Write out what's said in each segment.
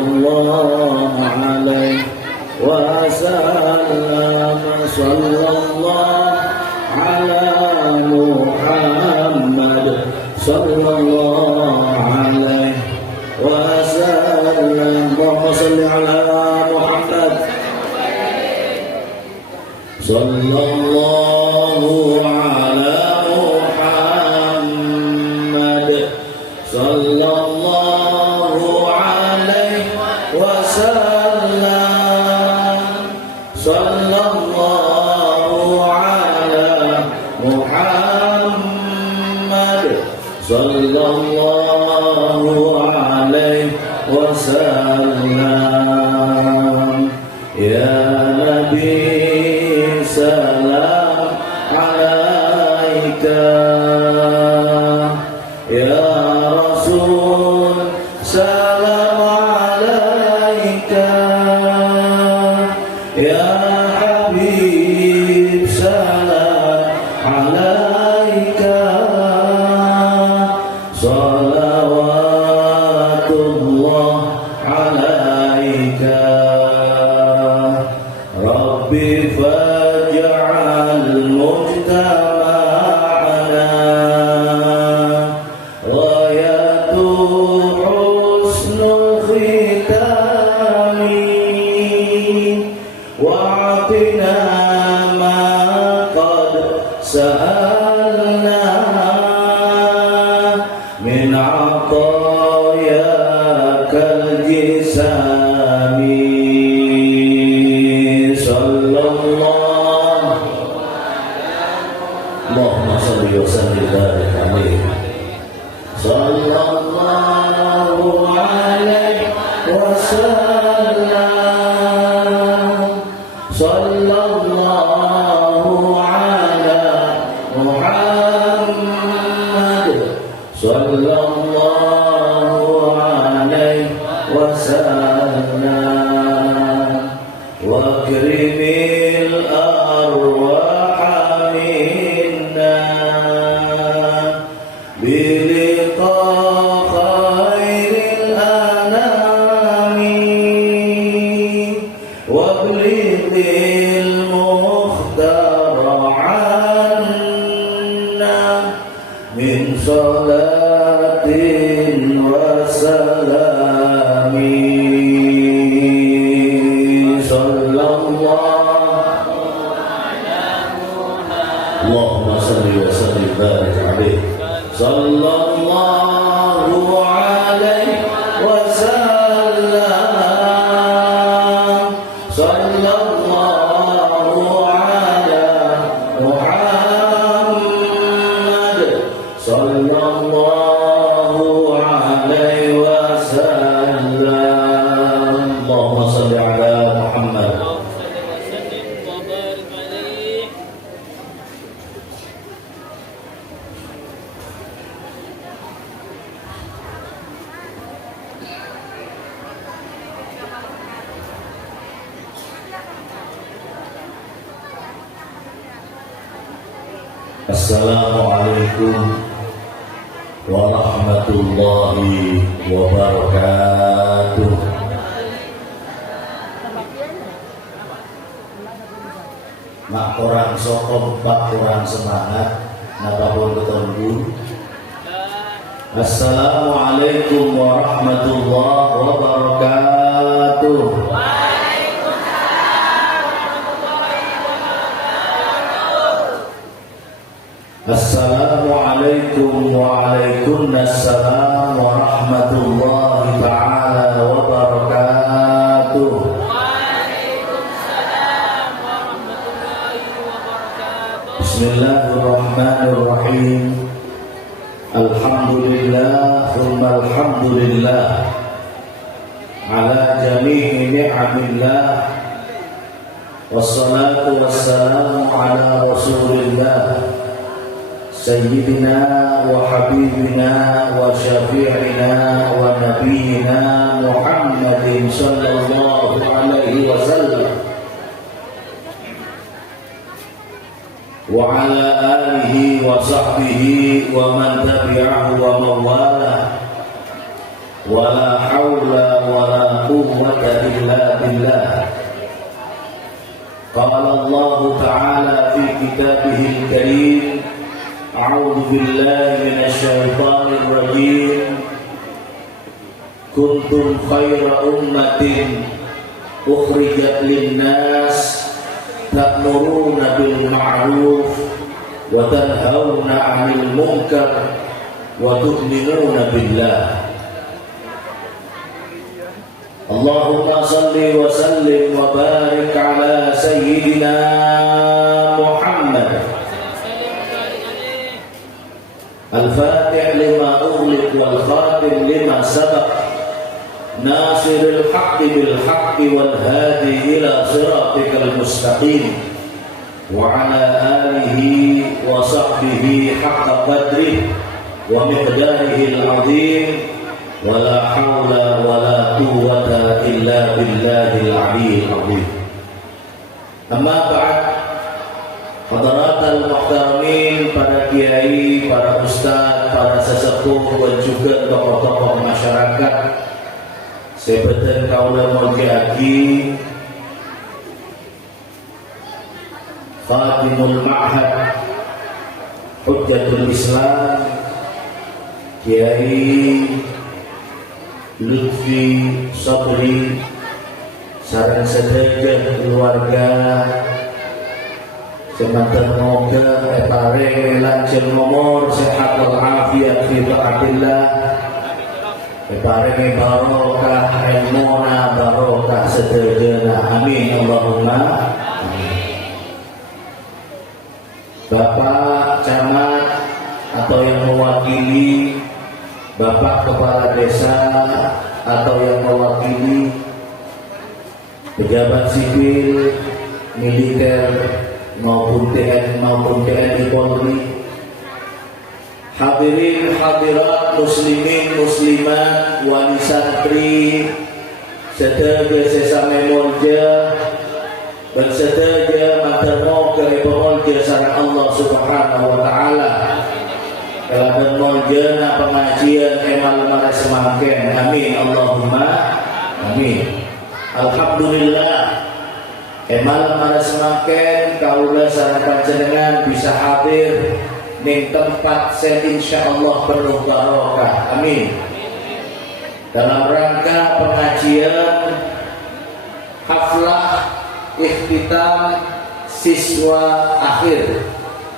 الله عليه وسلم صلى الله على محمد صلى الله عليه وسلم اللهم صل على محمد صلى الله على محمد صلى الله عليه وسلم صلى الله على محمد صلى الله عليه وسلم يا نبي سلام عليك يا رسول سلام عليك يا حبيب سلام عليك صلوات الله عليك ربي فاجعل مجتمعنا غاية حسن الختام واعطنا ما قد سألنا من عطاياك الجسام صلى الله اللهم صل وسلم وبارك عليه صلى الله عليه وسلم صلى الله على محمد صلى الله عليه وسلم واكرم الأرواح منا بلقاء خير الأنام وابلغ المختار عنا من صلاة وسلام صلى الله اللهم صل وسلم وبارك عليه صلى الله عليه وسلم صلى الله على محمد صلى الله عليه وسلم اللهم صل على محمد Assalamualaikum warahmatullahi wabarakatuh. Nak orang sokong, pak orang semangat, napa pun ketemu. Assalamualaikum warahmatullahi wabarakatuh. Assalamualaikum waalaikumsalam warahmatullahi ta'ala wabarakatuh. Waalaikumsalam warahmatullahi wabarakatuh. Bismillahirrahmanirrahim. Alhamdulillah thumma alhamdulillah ala jami'i ni'amillah wassalatu wassalamu ala rasulillah Sayyidina wa habibina wa syafi'ina wa nabiyina Muhammadin sallallahu alaihi wasallam wa ala alihi wa sahbihi wa man tabi'ahu wa mawala wa la hawla wa la إلا بالله. قال الله تعالى في كتابه الكريم: أعوذ بالله من الشيطان الرجيم. كنتم خير أمة أخرجت للناس تأمرون بالمعروف وتنهون عن المنكر وتؤمنون بالله. اللهم صل وسلم وبارك على سيدنا محمد الفاتح لما أغلق والخاتم لما سبق ناصر الحق بالحق والهادي إلى صراطك المستقيم وعلى آله وصحبه حق قدره ومقداره العظيم ولا حول ولا قوة إلا بالله العلي العظيم. أما بعد, Hadirin muhtaramin, para kiai, para ustaz, para sesepuh dan juga tokoh-tokoh masyarakat, sebetul kaula mulyaki Fatimul Ma'had Hujjatul Islam Kiai Lutfi Sabri sareng sedaya keluarga semanten moga paring lanceuk umur sehat walafiat fi taatillah, paring barokah ilmuna barokah sedaya, amin Allahumma amin. Bapak camat atau yang mewakili Bapak Kepala Desa atau yang mewakili pejabat sipil, militer maupun TNI Polri, hadirin hadirat muslimin muslimat wali santri sedaya sesame molja dan sedaya materno ke pemolja sareng Allah Subhanahu wa taala. Kalaban moljana pengajian emal mare semangken, amin Allahumma amin. Alhamdulillah emal mare semangken kaula sareng panjenengan bisa hadir ning tempat saya insyaallah penuh barokah, amin. Dalam rangka pengajian haflah ikhtitam siswa akhir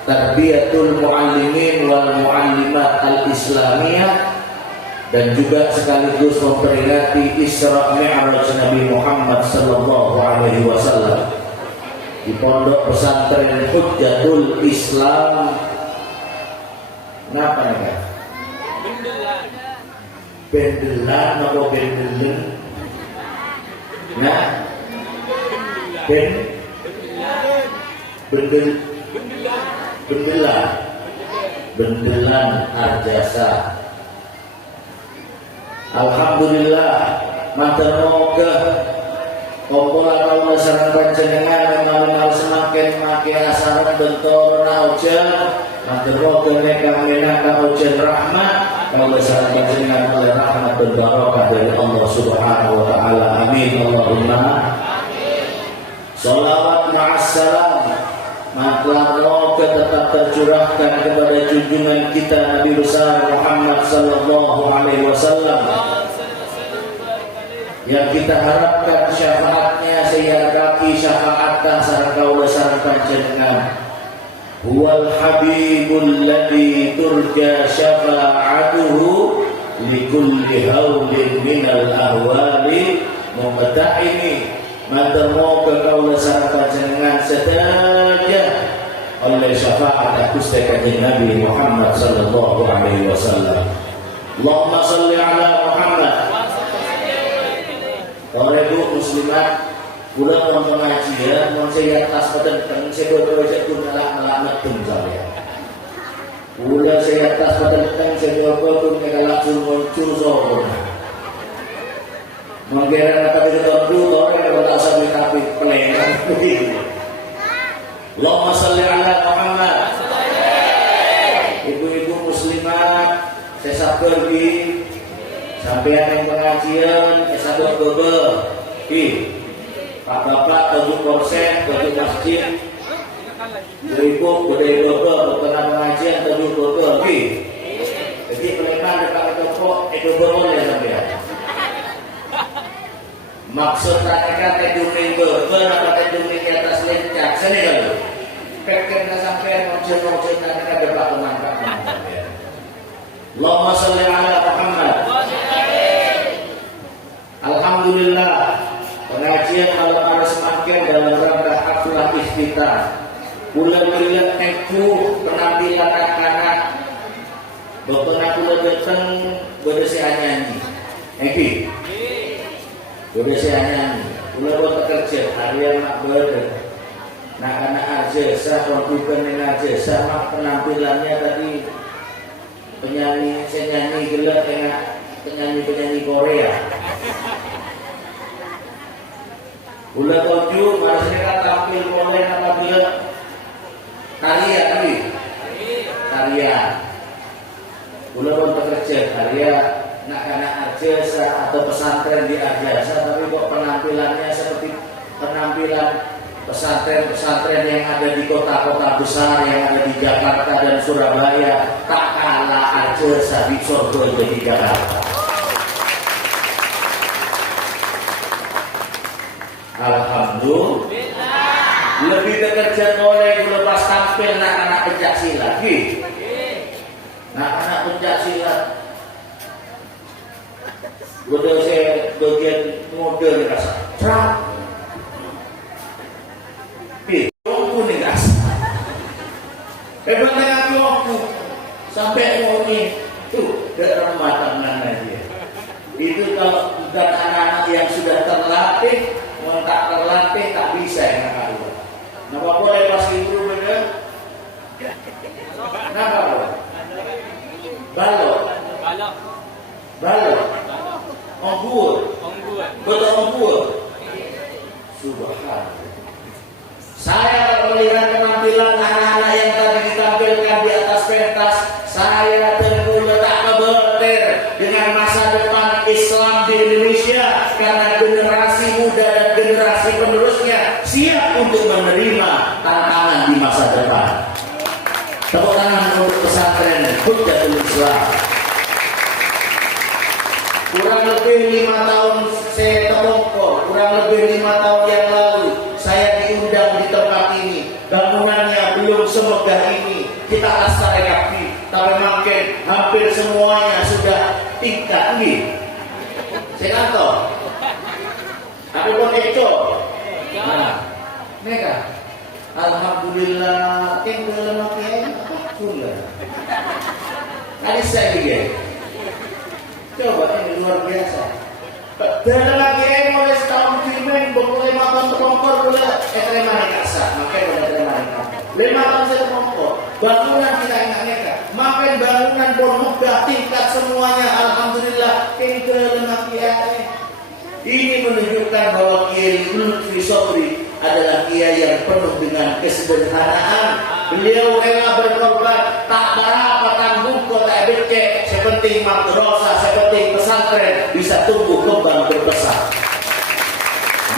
Tarbiyatul Muallimin wal Muallimat Al-Islamiyah, dan juga sekaligus memperingati Isra Mi'raj Nabi Muhammad sallallahu alaihi wasallam di Pondok Pesantren Hujjatul Islam. Kenapa nih? Bendelan atau bendelen? Nah, Bendelan Arjasa. Alhamdulillah matur moga kumpulan kaula sareng panjenengan mengamal semakin makin asaran bentor naujan matur moga nek menaka ujian rahmat kaula sareng panjenengan oleh rahmat dan barokah dari Allah Subhanahu wa taala, amin Allahumma amin. Shalawat ma'assalam maka moga tetap tercurahkan kepada junjungan kita Nabi besar Muhammad sallallahu alaihi wasallam yang kita harapkan syafaatnya sayakaki syafaatkan sareng kaula sareng panjenengan. Huwal habibul ladzi turja syafa'atuhu likulli haulin minal ahwali muqta'ini. Matur moga kaula sareng panjenengan sedaya oleh syafaat Gusti Kanjeng Nabi Muhammad sallallahu alaihi wasallam. Allahumma shalli ala Muhammad. Para ibu muslimat, kula mon pengajian, mon saya atas peteng saya projek pun ngelak medem saya. Kula saya atas peteng saya pun ngelak muncul sono. Mengkira kata itu dulu, orang yang tak tapi pelengan begitu. Allahumma shalli ala Muhammad. Ibu-ibu muslimat, saya pergi sampai yang pengajian, saya buat bebel. Pak Bapak 7% tujuh masjid 2000 budaya botol berkenaan pengajian 7 botol jadi peleman depan toko itu botol ya sampai maksud mereka teduming botol apa teduming di atas lencak sini kalau pekirnya sampai ngocet-ngocet nanti ada Pak Pemangkat Allahumma sholli ala Muhammad. Alhamdulillah pengajian malam harus semakin dalam rangka haflah iftitah. Kula melihat itu penampilan anak-anak. Bapak kula datang berdesi nyanyi. Berdesi nyanyi. Kula buat kerja harian mak berada. Nah anak aja saya kontribusi aja sama penampilannya tadi penyanyi gelap dengan penyanyi Korea. Gula toju maksudnya tampil boleh apabila karya. Gula pun bekerja karya anak-anak arjasa atau pesantren di arjasa, tapi kok penampilannya seperti penampilan pesantren yang ada di kota-kota besar yang ada di Jakarta dan Surabaya, tak kalah arjasa di Sorgo di Jakarta. Alhamdulillah. Lebih bekerja oleh lepas tampil anak-anak pencak silat. Anak pencak silat. Udah saya bagian model rasa. Trap. Aku nih rasa. Hebatnya aku sampai mau ini tuh dalam tangan aja. Itu kalau bukan anak-anak yang sudah terlatih. Kalau tak terlatih tak bisa yang nakal. Kenapa boleh pas itu bener? Kenapa boleh? Balok. Onggur. Betul onggur. Subhanallah. Saya kalau melihat penampilan anak-anak yang tadi ditampilkan di atas pentas, saya tentu tak kebetir dengan masa depan Islam di Indonesia karena generasi muda dan generasi penerusnya siap untuk menerima tantangan di masa depan. Tepuk tangan untuk pesantren Hujjatul Islam. Kurang lebih 5 tahun saya terongkol, kurang lebih 5 tahun yang lalu saya diundang di tempat ini. Bangunannya belum semegah ini, kita lestarikan, tapi makin hampir semuanya sudah tingkat tinggi. Saya kantor. Ada pun itu. Mereka. Alhamdulillah, tinggal makin pula. Tadi saya bikin. Coba ini luar biasa. Dan lagi mulai setahun filming, boleh makan terkompor, boleh terima kasar, makanya boleh terima kasar. 5 tahun saya terkompor. Bangunan kita ingat-ingat, makin bangunan pun mudah tingkat semuanya. Alhamdulillah, tinggal makin. Ini menunjukkan bahwa Kiai Lutfi Sobri adalah kiai yang penuh dengan kesederhanaan. Beliau rela berkorban, tak berapa tanggung kota becek, sepenting madrasah, sepenting pesantren bisa tumbuh kembang berbesar.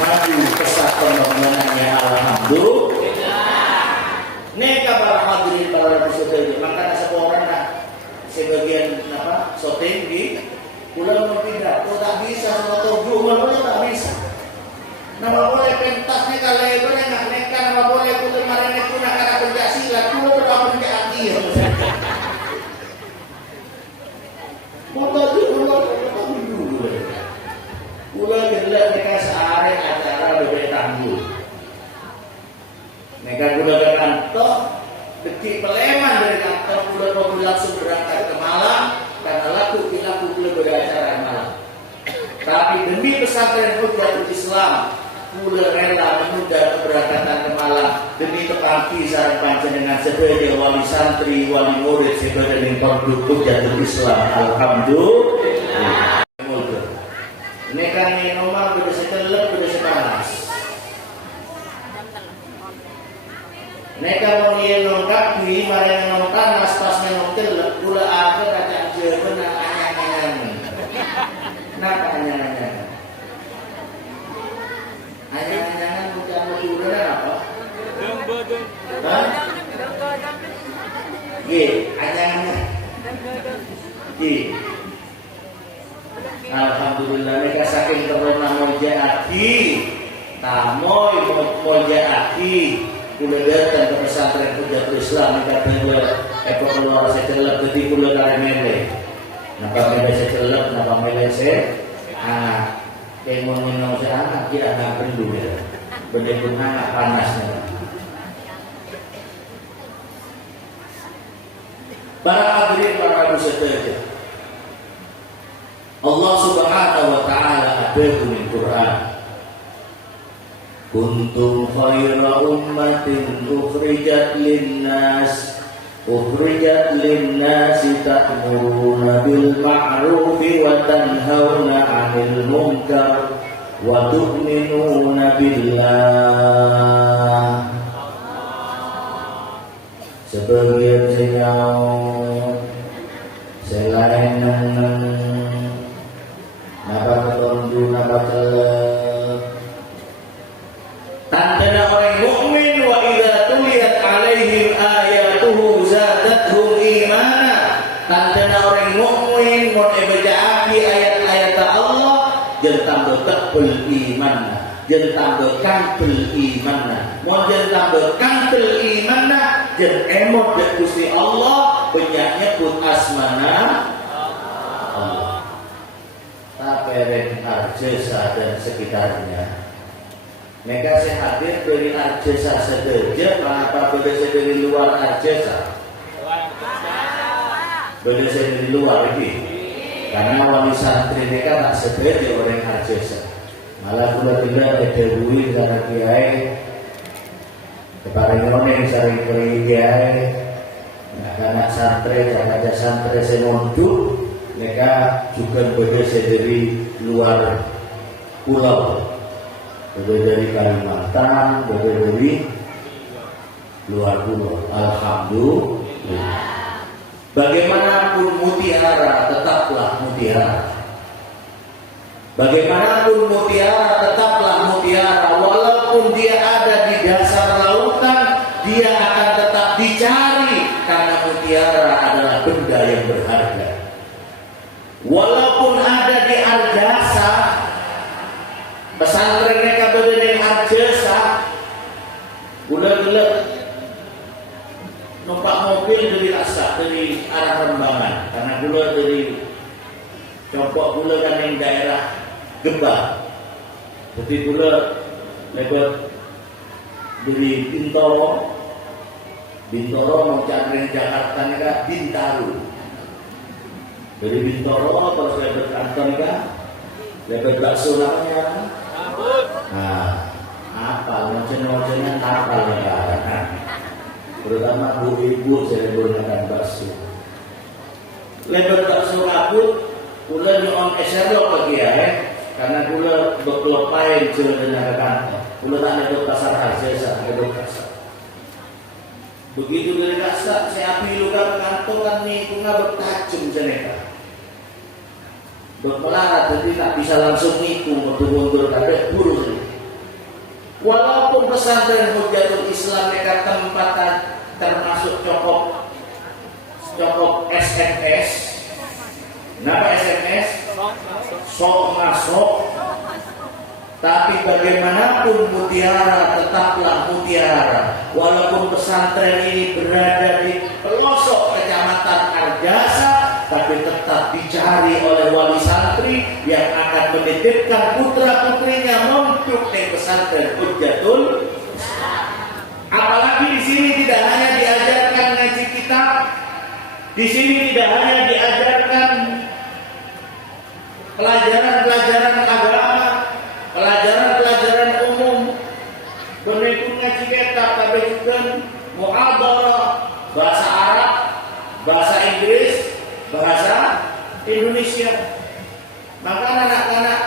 Maju pesat pembangunannya, alhamdulillah. Neka para hadirin para saudara, makanya seorang sebagian syuting di pulang berpindah, tak bisa sama tujuh malamnya tak bisa. Nama boleh pentasnya kalau itu nggak neka, nama boleh putar kemarin itu nak kata pencak silat, dulu berapa pencak hati. Putar dulu. Pulang jelas mereka sehari acara lebih tangguh. Mereka gunakan kantor, detik peleman dari kantor pulang langsung berangkat ke Malang karena laku pulang beracara malam. Tapi demi pesantren Hujjatul Islam, pula rela menunda keberangkatan ke Malang demi tepati sarang panjenengan sebagai wali santri, wali murid sebagai produk Hujjatul Islam. Alhamdulillah. Ini kan ini nomor sudah setelep, sudah sepanas. Neka mau dia nongkap di marah nongkap mas pas nongkel pula akhir ada jawaban aneh-aneh. Kenapa aneh-aneh? Nggih, anyang-anyang. Nggih. Alhamdulillah mereka saking terona moja aki, tamoy moja aki, kula datang ke pesantren Hujatul Islam mereka berdua ekor keluar secelep jadi kula karemele. Napa mele secelep, napa mele se, kemonnya saya anak dia agak perlu ya, bener-bener anak panasnya. Para hadirin para peserta. Allah Subhanahu wa taala ada di Quran. Kuntum khayra ummatin ukhrijat lin-nas ta'muruna bil ma'ruf wa tanhauna 'anil munkar wa tu'minuna billah. Sebagian senyawa selain napa ketondu napa celep tandana orang mukmin wa idza tuliyat alaihim ayatuhu zadatuhum imana. Tandana orang mukmin mun bacaake ayat-ayat Allah jeung tambah tebel imanna, jeung tambah kantel imanna. Mun jeung tambah kantel imanna jeung emot dek Gusti Allah banyak nyebut asmana Allah. Pereng Arjesa dan sekitarnya. Mereka saya hadir dari Arjesa saja, mengapa berbeda dari luar Arjesa? Berbeda dari luar ini, karena wali santri mereka tak sebagai orang Arjesa. Malah pula tidak ada duit karena kiai, kepada yang sering pergi kiai, anak santri, anak santri semondu. Mereka juga berbeda dari luar pulau, berbeda dari Kalimantan, berbeda dari luar pulau. Alhamdulillah. Bagaimanapun mutiara tetaplah mutiara. Bagaimanapun mutiara tetaplah mutiara. Walaupun dia ada di dasar lautan, dia akan tetap dicari karena mutiara adalah benda yang berharga. Walaupun ada di Arjasa, pesantren mereka berada di Arjasa, bulan-bulan numpak mobil dari Asak, dari arah Rembangan, karena dulu dari Copok pula kan yang daerah Gebang, jadi pula lewat dari Bintoro mau cari Jakarta mereka Bintaro. Dari Bintoro terus lewat kantor kan, lewat bakso namanya. Apa macam-macamnya apa negara. Terutama ibu-ibu saya menggunakan bakso. Lewat bakso kabut, pula nyom eserok lagi ya, karena pula berkelopain jual dengan kantor. Pula tak ada pasar Arjesa, ada pasar. Begitu dari kasar, saya api luka kantor kan nih, bunga bertajam jeneka. Berpelarat, jadi tak bisa langsung nikung mundur-mundur kabeh buruk. Walaupun pesantren Hujatul Islam mereka tempatan termasuk cokop SMS. Kenapa SMS? Sok masuk. Tapi bagaimanapun mutiara tetaplah mutiara. Walaupun pesantren ini berada di pelosok kecamatan Arjasa, tapi tetap dicari oleh wali santri yang akan menitipkan putra-putrinya untuk ke pesantren Hujatul. Apalagi di sini tidak hanya diajarkan ngaji kitab, di sini tidak hanya diajarkan pelajaran-pelajaran agama, pelajaran-pelajaran umum, berikut ngaji kitab, tapi juga muhadharah bahasa Arab, bahasa Inggris, bahasa Indonesia. Maka anak-anak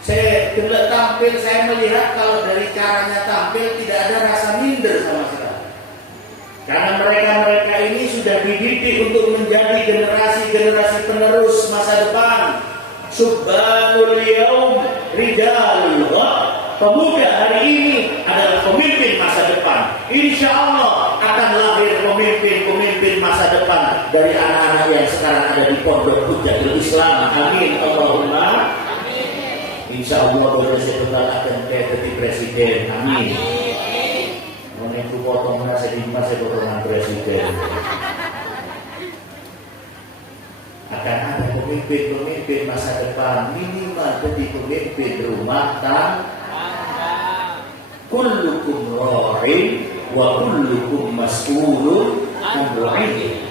saya gelak tampil, saya melihat kalau dari caranya tampil tidak ada rasa minder sama sekali. Karena mereka ini sudah dididik untuk menjadi generasi-generasi penerus masa depan. Subhanul yaum rijalul ghad. Pemuda hari ini adalah pemimpin masa depan. Insya Allah akan lahir pemimpin-pemimpin Pondok Hujatul Islam. Amin Allahumma. Insya Allah boleh saya akan jadi presiden. Amin. Mengenai potong nasi di masa potongan presiden. Akan ada pemimpin masa depan minimal jadi pemimpin rumah tangga. Kullukum ra'in wa kullukum mas'ulun an ra'iyah.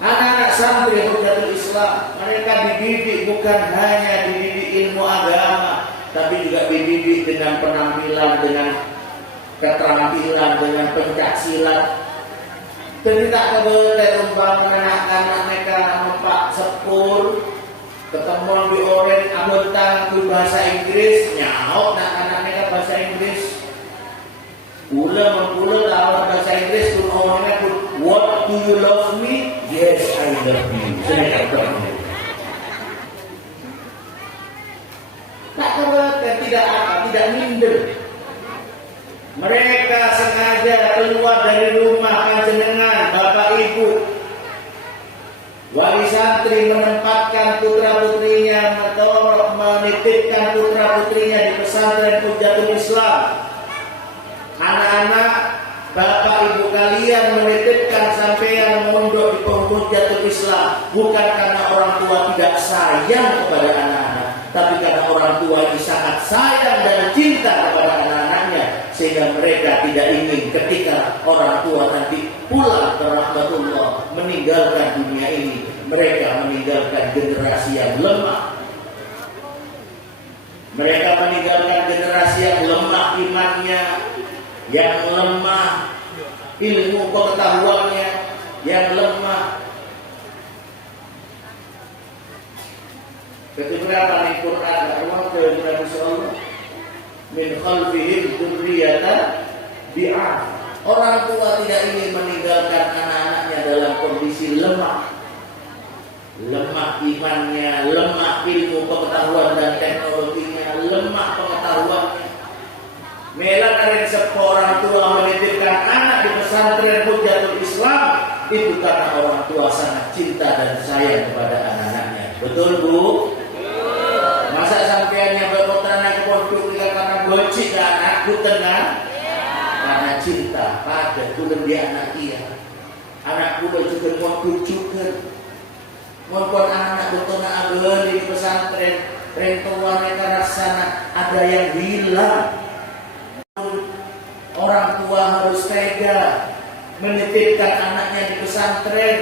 Anak-anak santri Hujatul Islam, mereka dididik bukan hanya dididik ilmu agama, tapi juga dididik dengan penampilan, dengan keterampilan, dengan pencaksilat. Jadi tak kebetulan umpama anak-anak mereka numpak sepur, ketemuan di orang amuntan ku bahasa Inggris, nyaut anak-anak mereka bahasa Inggris. Mula lawan bahasa Inggris pun orangnya pun, what do you love me? Yes, I love you. Tak kebetulan tidak minder. Mereka sengaja keluar dari rumah panjenengan, Bapak Ibu. Wali santri menempatkan putra-putrinya atau menitipkan putra-putrinya di pesantren Hujatul Islam. Anak-anak, Bapak Ibu kalian menitipkan sampeyan mondok di Hujatul Islam bukan karena orang tua tidak sayang kepada anak-anak, tapi karena orang tua ini sangat sayang dan cinta kepada anak-anaknya, sehingga mereka tidak ingin ketika orang tua nanti pulang ke rahmatullah meninggalkan dunia ini, mereka meninggalkan generasi yang lemah. Mereka meninggalkan generasi yang lemah imannya, yang lemah ilmu pengetahuannya, yang lemah. Ketika paling Quran Allah Nabi sallallahu min khalfihim dzurriyyatan bi'ah. Orang tua tidak ingin meninggalkan anak-anaknya dalam kondisi lemah. Lemah imannya, lemah ilmu pengetahuan dan teknologinya, lemah pengetahuannya. Mela dari seorang tua menitipkan anak di pesantren Hujatul Islam itu karena orang tua sangat cinta dan sayang kepada anak-anaknya. Betul Bu? Masa sampeannya berputra ke pondok karena bocik anakku tenang? Karena cinta pada kulen dia anak dia. Anakku juga mau tujukan. Mau anak betul nak di pesantren, rentuan mereka rasanya ada yang hilang. Orang tua harus tega menitipkan anaknya di pesantren,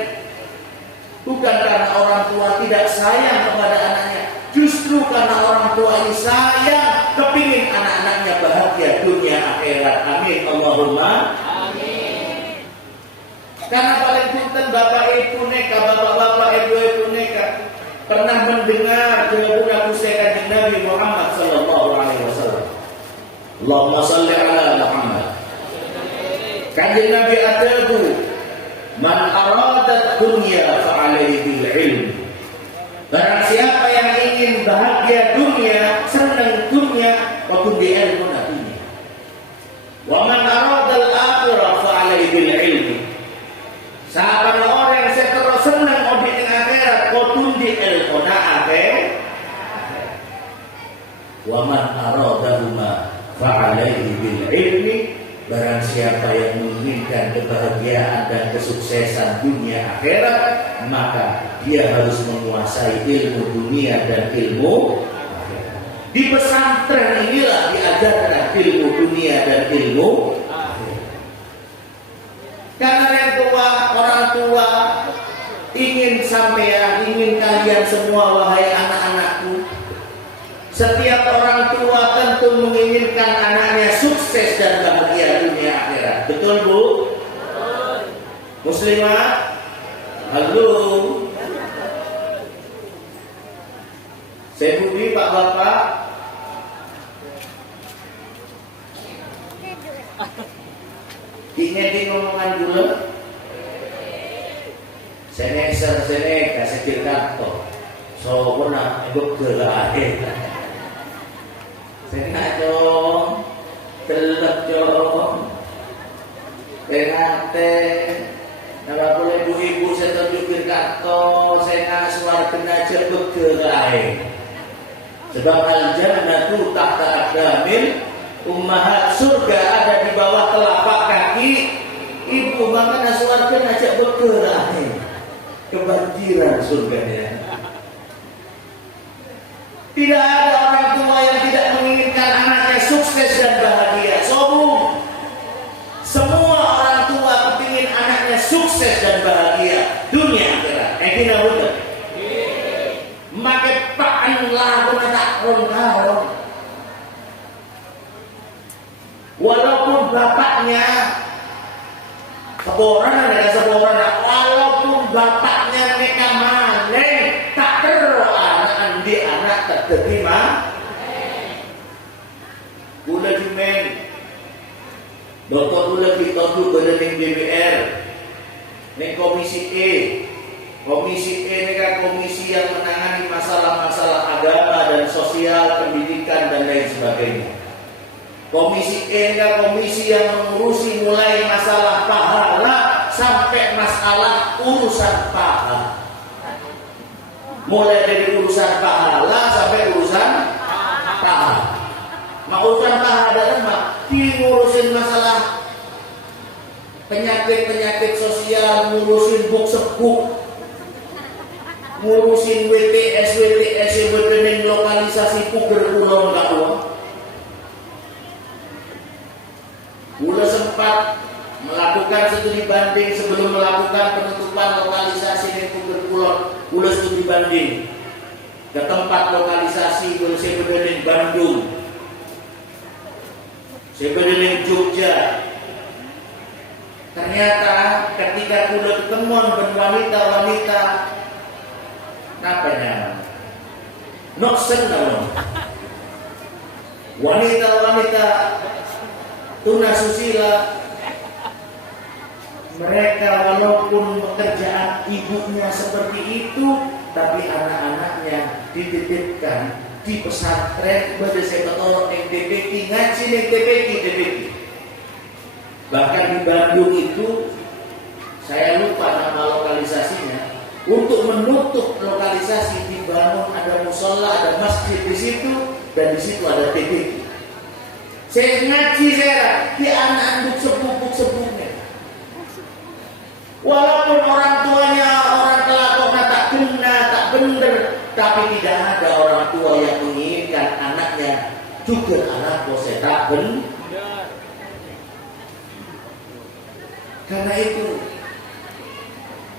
bukan karena orang tua tidak sayang kepada anaknya, justru karena orang tua ini sayang, kepingin anak-anaknya bahagia dunia akhirat. Amin Allahumma. Amin. Karena paling punten Bapak Ibu neka, Bapak-bapak Ibu neka pernah mendengar jawaban Abu Sayyid Nabi Muhammad sallallahu alaihi wasallam. Allahumma salli ala Muhammad. Kanjeng Nabi adabu man aradat dunya fa alaihi bil ilm. Barang siapa yang ingin bahagia dunia, senang dunia, maupun di ilmu nabinya. Wa man aradal akhirah fa alaihi bil ilm. Sahabat orang yang terus senang di akhirat, maupun di ilmu akhirat. Wa man aradahuma fa'alaihi bil ilmi. Barang siapa yang menginginkan kebahagiaan dan kesuksesan dunia akhirat, maka dia harus menguasai ilmu dunia dan ilmu akhirat. Di pesantren inilah diajarkan ilmu dunia dan ilmu akhirat. Karena orang tua ingin sampean, ingin kalian semua wahai anak-anakku, setiap orang tua tentu menginginkan anaknya sukses dan bahagia dunia akhirat. Betul Bu? Betul. Muslimah? Halo. Saya Budi Pak Bapak. Ingin ngomongan dulu. Sene kasih kantor. So pernah ikut gelahir. Senang dong, telak dong, penate, kalau boleh ibu-ibu saya tunjukin kantor, anak suara kena cepet ke lain. Sebab al-jannatu tahta aqdamil ummahat, surga ada di bawah telapak kaki ibu, maka suara kena cepet ke lain. Kebanjiran surganya. Tidak ada orang tua yang tidak menginginkan anaknya sukses dan bahagia. Sombong. Semua orang tua kepingin anaknya sukses dan bahagia dunia akhirat. Kita udah. Makai pakan lagu tak ron. Walaupun bapaknya seboran, walaupun bapaknya mereka maling, tak terlalu anak di anak terterima. Udah dimen, dokter udah ditonton berdening DPR, neng komisi E. Komisi E ini kan komisi yang menangani masalah-masalah agama dan sosial, pendidikan dan lain sebagainya. Komisi E ini kan komisi yang mengurusi mulai masalah pahala sampai masalah urusan pahala. Mulai dari urusan pahala sampai urusan pahala. Urusan pahala adalah ngurusin masalah penyakit-penyakit sosial, ngurusin buk-sebuk, ngurusin WTS yang berdening lokalisasi puger pulau enggak uang. Mula sempat melakukan studi banding sebelum melakukan penutupan lokalisasi di puger pulau. Mula studi banding ke tempat lokalisasi saya berdening Bandung, saya berdening Jogja. Ternyata ketika kuda ketemuan dengan wanita-wanita napanya noksen namun wanita-wanita tunasusila, mereka walaupun pekerjaan ibunya seperti itu, tapi anak-anaknya dititipkan di pesantren berdesekotor NTPK ngaji NTPK. Bahkan di Bandung itu saya lupa nama lokalisasinya. Untuk menutup lokalisasi dibangun ada musola, ada masjid di situ, dan di situ ada TPK. Saya ngaji di anak-anak sepupu-sepupunya. Walaupun orang tuanya orang kelakuan tak kena, tak bener, tapi tidak ada orang tua yang menginginkan anaknya juga anak saya tak bener. Karena itu,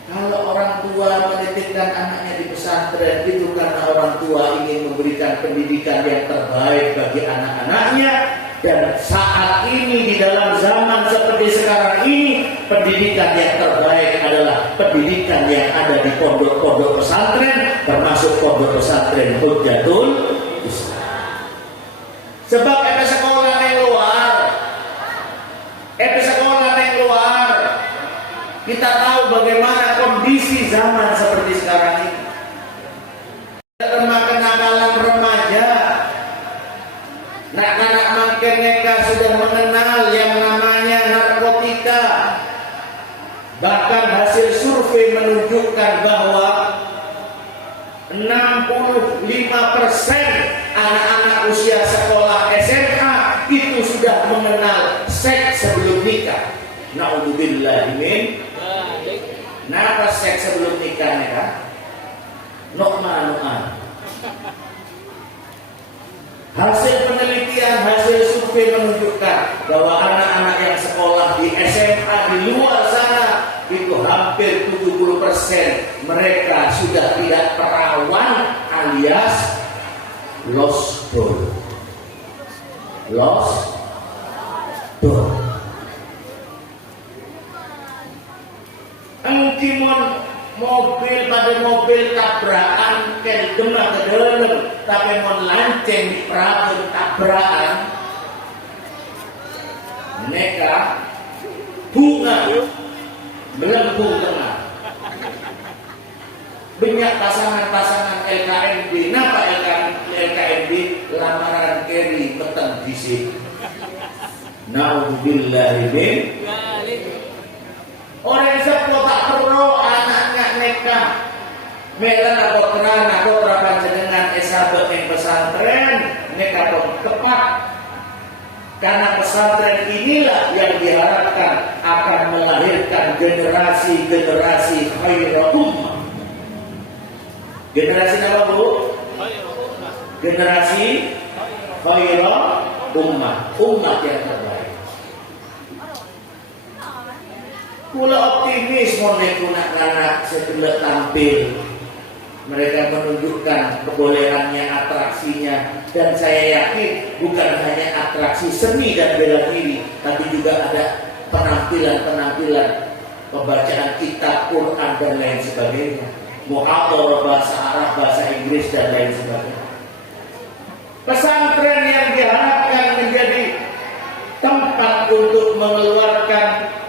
kalau orang tua menitipkan anaknya di pesantren itu karena orang tua ingin memberikan pendidikan yang terbaik bagi anak-anaknya. Dan saat ini di dalam zaman seperti sekarang ini, pendidikan yang terbaik adalah pendidikan yang ada di pondok-pondok pesantren, termasuk pondok pesantren Hujjatul Islam. Sebab sekolah yang luar, kita tahu bagaimana kondisi zaman seperti sekarang ini. Kenakalan remaja, anak-anak makin mereka sudah mengenal yang namanya narkotika. Bahkan hasil survei menunjukkan bahwa 65% anak-anak usia sekolah SMA itu sudah mengenal seks sebelum nikah. Na'udzubillah min. Kenapa seks sebelum nikah ya? Nu'man. Hasil penelitian, hasil survei menunjukkan bahwa anak-anak yang sekolah di SMA di luar sana itu hampir 70% mereka sudah tidak perawan alias lost door. Engkimon mobil pada mobil tabrakan ke demak ke dalam, tapi mon lanceng praben tabrakan mereka bunga melempung tengah banyak pasangan-pasangan LKMD. Napa LKMD lamaran keri peteng disik. Na'udzubillah min. Orang sepuh tak perlu anaknya nikah. Melan atau kenal atau prapan jenengan esabe ing pesantren ini kata tepat. Karena pesantren inilah yang diharapkan akan melahirkan generasi-generasi khairul ummah. Generasi apa Bu? Generasi khairul ummah, umat yang terbaik. Kula optimis moneku nak anak setelah tampil. Mereka menunjukkan kebolehannya, atraksinya, dan saya yakin bukan hanya atraksi seni dan bela diri, tapi juga ada penampilan-penampilan pembacaan kitab, Quran dan lain sebagainya, muhadharah bahasa Arab, bahasa Inggris dan lain sebagainya. Pesantren yang diharapkan menjadi tempat untuk mengeluarkan,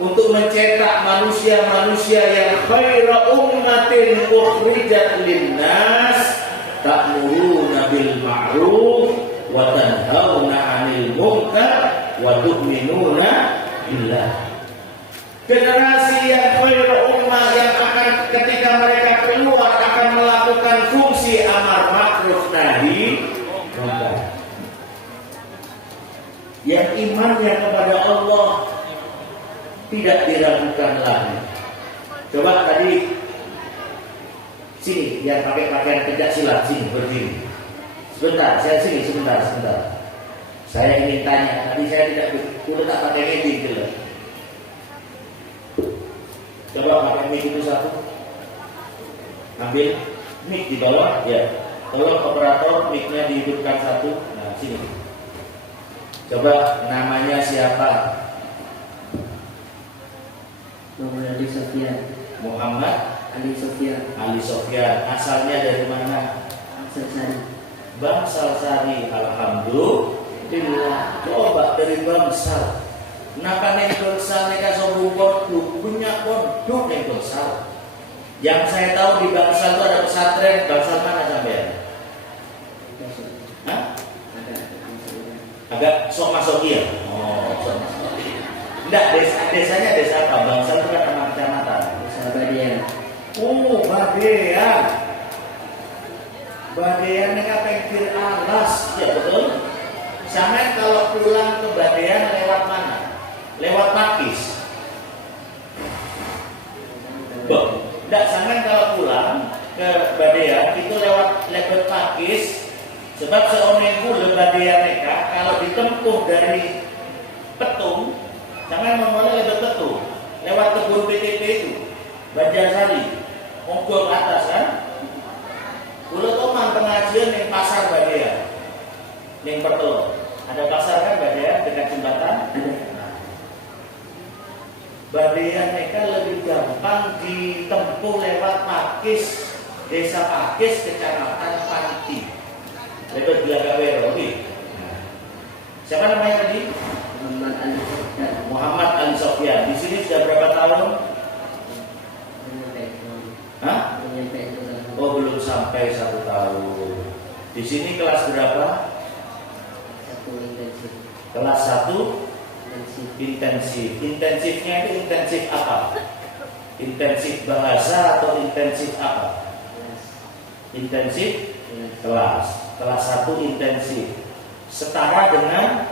untuk mencetak manusia-manusia yang khairu ummatin ukhrijat linnas ta'muruna bil ma'ruf wa tanhauna 'anil munkar wa tu'minuna billah. Generasi yang khairu ummah yang akan ketika mereka keluar akan melakukan fungsi amar ma'ruf nahi munkar. Yang imannya kepada Allah tidak diragukan lagi. Coba tadi sini yang pakai pakaian pencak silat sini berdiri. Sebentar, saya sini sebentar. Saya ingin tanya. Tadi saya tidak pakai mic gitu. Coba pakai mic itu satu. Ambil mic di bawah, ya. Tolong operator mic-nya dihidupkan satu. Nah, sini. Coba namanya siapa? Muhammad Ali Sofyan. Muhammad Ali Sofyan. Ali Sofyan. Asalnya dari mana? Bangsal. Bangsal. Alhamdulillah. Coba dari Bangsal. Kenapa nih Bangsal nih sombong koduk? Punya koduk nih Bangsal. Yang saya tahu di Bangsal itu ada pesantren. Bangsal mana sampean? Hah? Agak sok masuk ya. Oh, sok masuk. Enggak, desanya desa apa? Bangsal itu kan nama kecamatan. Desa Badean. Oh, Badean. Badean ini kan pinggir alas, ya betul. Sama kalau pulang ke Badean lewat mana? Lewat Pakis. Tuh, enggak, sama kalau pulang ke Badean itu lewat Pakis. Sebab seorang le Badean mereka kalau ditempuh dari Petung, jangan memulai lewat Petung, lewat kebun PTP itu, Banjarsari, monggo ke atas kan? Kulo teman pengajian yang pasar Badean, yang Pertelo. Ada pasar kan Badean dekat jembatan? Nah, Badean mereka lebih gampang ditempuh lewat Pakis, desa Pakis, kecamatan Panti. Lewat Gelagawero, siapa namanya tadi? Muhammad Ali Sofyan. Muhammad Ali Sofyan. Di sini sudah berapa tahun? Hah? Oh, belum sampai 1 tahun. Di sini kelas berapa? 1 intensif. Kelas 1 intensif. Intensifnya itu intensif apa? Intensif bahasa atau intensif apa? Intensif kelas. Kelas 1 intensif. Setara dengan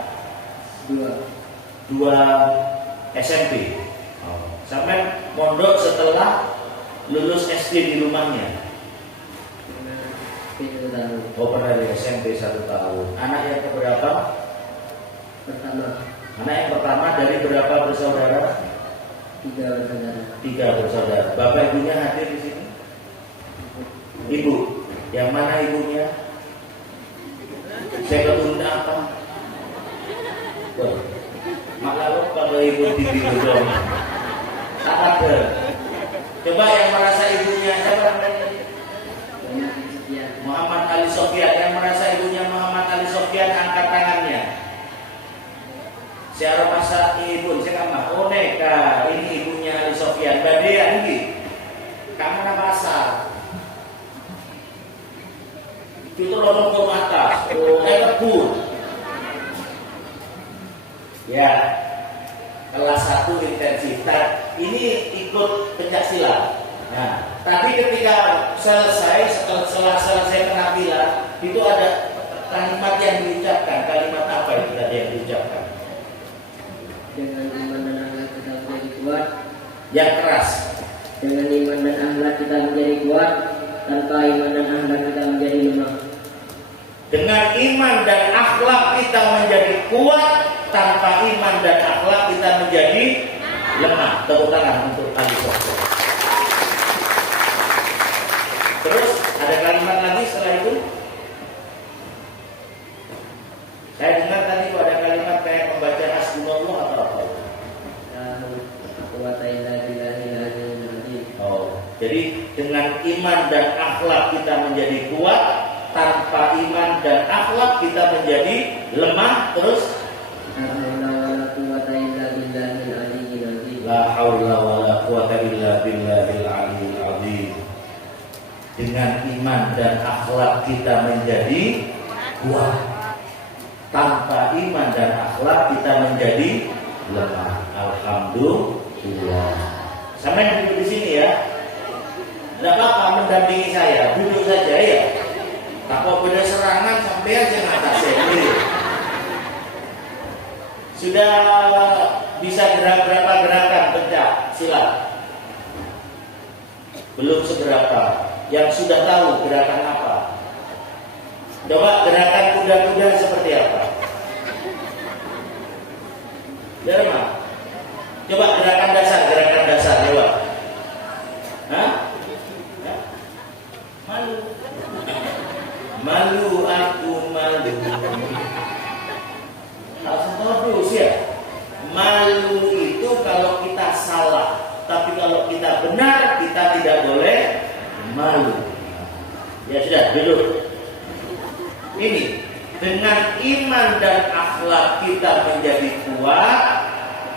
2 SMP. Sampai mondok setelah lulus SD di rumahnya. Oh, pernah di SMP 1 tahun. Anak yang keberapa? Pertama. Anak yang pertama dari berapa bersaudara? 3 bersaudara. 3 bersaudara. Bapak ibunya hadir di sini? Ibu. Yang mana ibunya? Saya ketunda apa? Maklum kalau ibu tiri dong. Tak ada. Coba yang merasa ibunya siapa namanya? Muhammad Ali Sofyan. Yang merasa ibunya Muhammad Ali Sofyan angkat tangannya. Siapa masa ibu? Siapa mah? Oh neka, ini ibunya Ali Sofyan. Badean ini. Kamu nama asal? Itu lorong ke atas. Kebun. Ya, kelas 1 intensif. Ini ikut pencak silat. Nah, tadi ketika setelah selesai penampilan itu ada kalimat yang diucapkan. Kalimat apa itu tadi yang diucapkan? Dengan iman dan akhlak kita menjadi kuat. Yang keras. Dengan iman dan akhlak kita menjadi kuat. Tanpa iman dan akhlak kita menjadi lemah. Dengan iman dan akhlak kita menjadi kuat. Tanpa iman dan akhlak kita menjadi lemah. Tepuk tangan untuk Ali Sofyan. Terus ada kalimat lagi setelah itu. Saya dengar tadi ada kalimat kayak membaca hasbunallah atau apa? Oh, jadi dengan iman dan akhlak kita menjadi kuat, tanpa iman dan akhlak kita menjadi lemah. Terus la haula wala quwata illa billahil aliyil azim. Dengan iman dan akhlak kita menjadi kuat, tanpa iman dan akhlak kita menjadi lemah. Alhamdulillah. Sampai duduk di sini ya. Tidak apa-apa mendampingi saya, duduk saja ya. Kalau beda serangan sampai aja ngatasin. Sudah bisa gerak berapa gerakan pencak silat? Belum seberapa. Yang sudah tahu gerakan apa? Coba gerakan kuda-kuda seperti apa? Derma. Coba gerakan dasar lewat. Hah? Ya? Malu aku malu. Langsung terus ya. Malu itu kalau kita salah, tapi kalau kita benar kita tidak boleh malu. Ya sudah, duduk. Ini dengan iman dan akhlak kita menjadi kuat,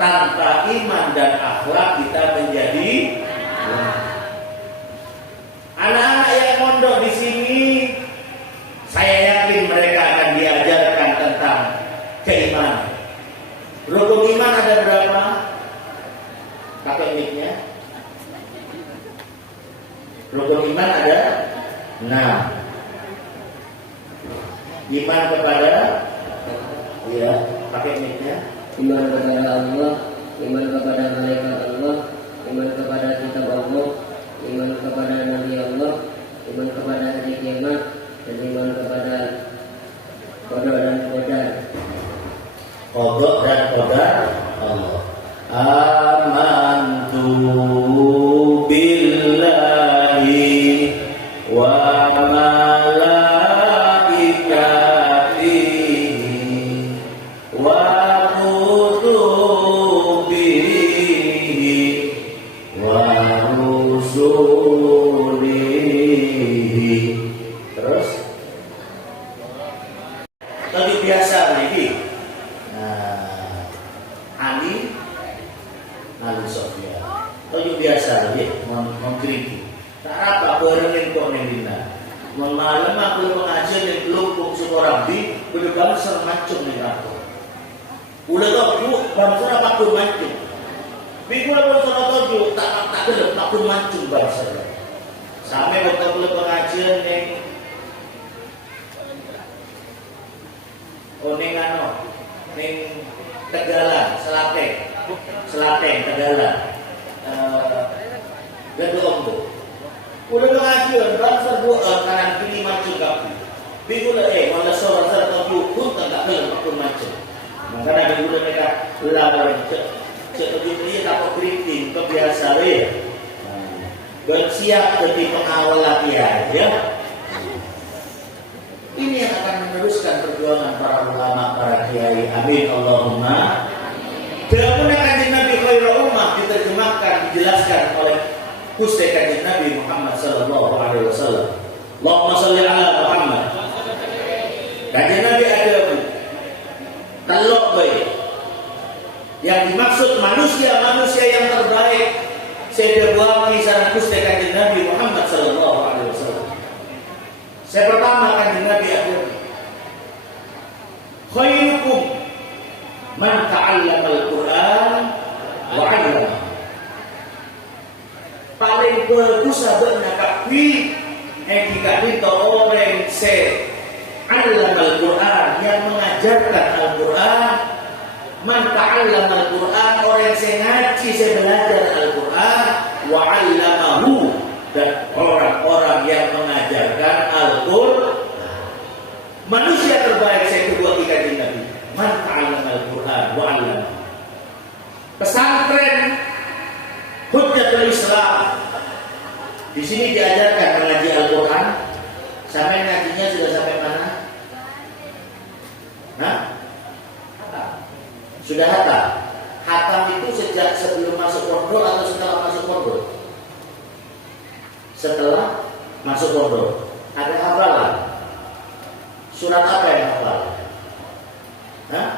tanpa iman dan akhlak kita menjadi lemah. Anak-anak yang mondok di sini, saya yakin mereka akan diajarkan tentang keimanan. Rukun iman ada berapa? Pakai mic-nya. Rukun iman ada 6. Iman kepada, ya, pakai mic-nya. Iman kepada Allah, iman kepada malaikat Allah, iman kepada kitab Allah, iman kepada Nabi Allah, iman kepada hari kiamat, dan iman kepada qada dan qadar. Qada dan qadar Allah. Amantu billahi wa malaikatihi wa kutubihi wa rusulihi. Terus tadi biasa lagi. Ali Sofyan. Tadi biasa lagi mengkritik. Tak apa berenang kok nendina. Malam aku pengajian yang belum seorang di belum bangsa macam ni aku. Ulah tahu bangsa apa pun macam. Bikul bangsa tahu tak ada tak pun macam bangsa. Sampai waktu belum pengajian yang onengano, neng Tegalan, Selaten, Tegalan, Gedong. Udah pengajian, bangsa dua kanan kiri macam kapi. Bikula malah seorang serta pun tak belum pun macam. Makanya bikula mereka lawan begitu dia tak kritik kebiasa dia. Bersiap jadi pengawal latihan ya. Ini yang akan meneruskan perjuangan para ulama, para kiai. Amin Allahumma. Dalam kanjeng Nabi khairul ummah diterjemahkan, dijelaskan oleh Kustai kanjeng Nabi Muhammad sallallahu alaihi wasallam. Allahumma shalli ala Muhammad. Kanjeng Nabi ada talok baik. Yang dimaksud manusia yang terbaik. Saya berbuat kisaran Kustai kanjeng Nabi Muhammad sallallahu alaihi wasallam. Saya pertama kanjeng Nabi ada khairukum man ta'allama al-Quran wa 'allama. Paling bagus sabana kapi jika itu orang se alam Al-Quran yang mengajarkan Al-Quran, man ta'allam Al-Quran, orang yang ngaji belajar Al-Quran, wa 'allamahu, dan orang-orang yang mengajarkan Al-Quran. Manusia terbaik saya kedua tiga Nabi, man ta'allam Al-Quran wa 'allamahu. Pesantren Hujjatul Islam di sini diajarkan mengaji Al-Quran. Sampai ngajinya sudah sampai mana? Hah? Sudah hatam. Hatam itu sejak sebelum masuk pondok atau setelah masuk pondok? Setelah masuk pondok. Ada hafalan? Surat apa yang hafal? Hah?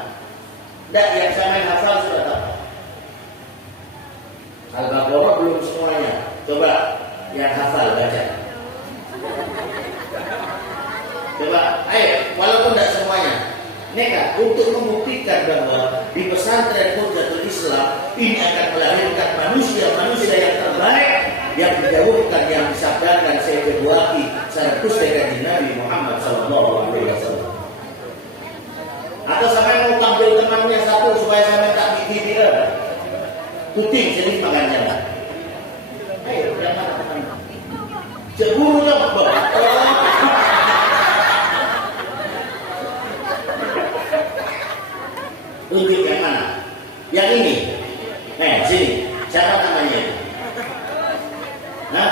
Tidak, yang sampai hafal surat apa? Al-Baqarah belum semuanya. Coba yang hafal baca. Coba, ayo, walaupun tidak semuanya. Neka, untuk membuktikan bahwa di pesantren Hujjatul Islam ini akan melahirkan manusia-manusia yang terbaik, yang dijauhkan, yang disabdakan Sayyidul Waqi Sarkus Kanjeng Nabi Muhammad SAW. Atau sampai mau tampil temannya satu supaya sampai tak dikira puting jadi makannya. Ayo, jangan teman. Cemburu dong, Tunjuk yang mana? Yang ini. Sini. Siapa namanya? Hah?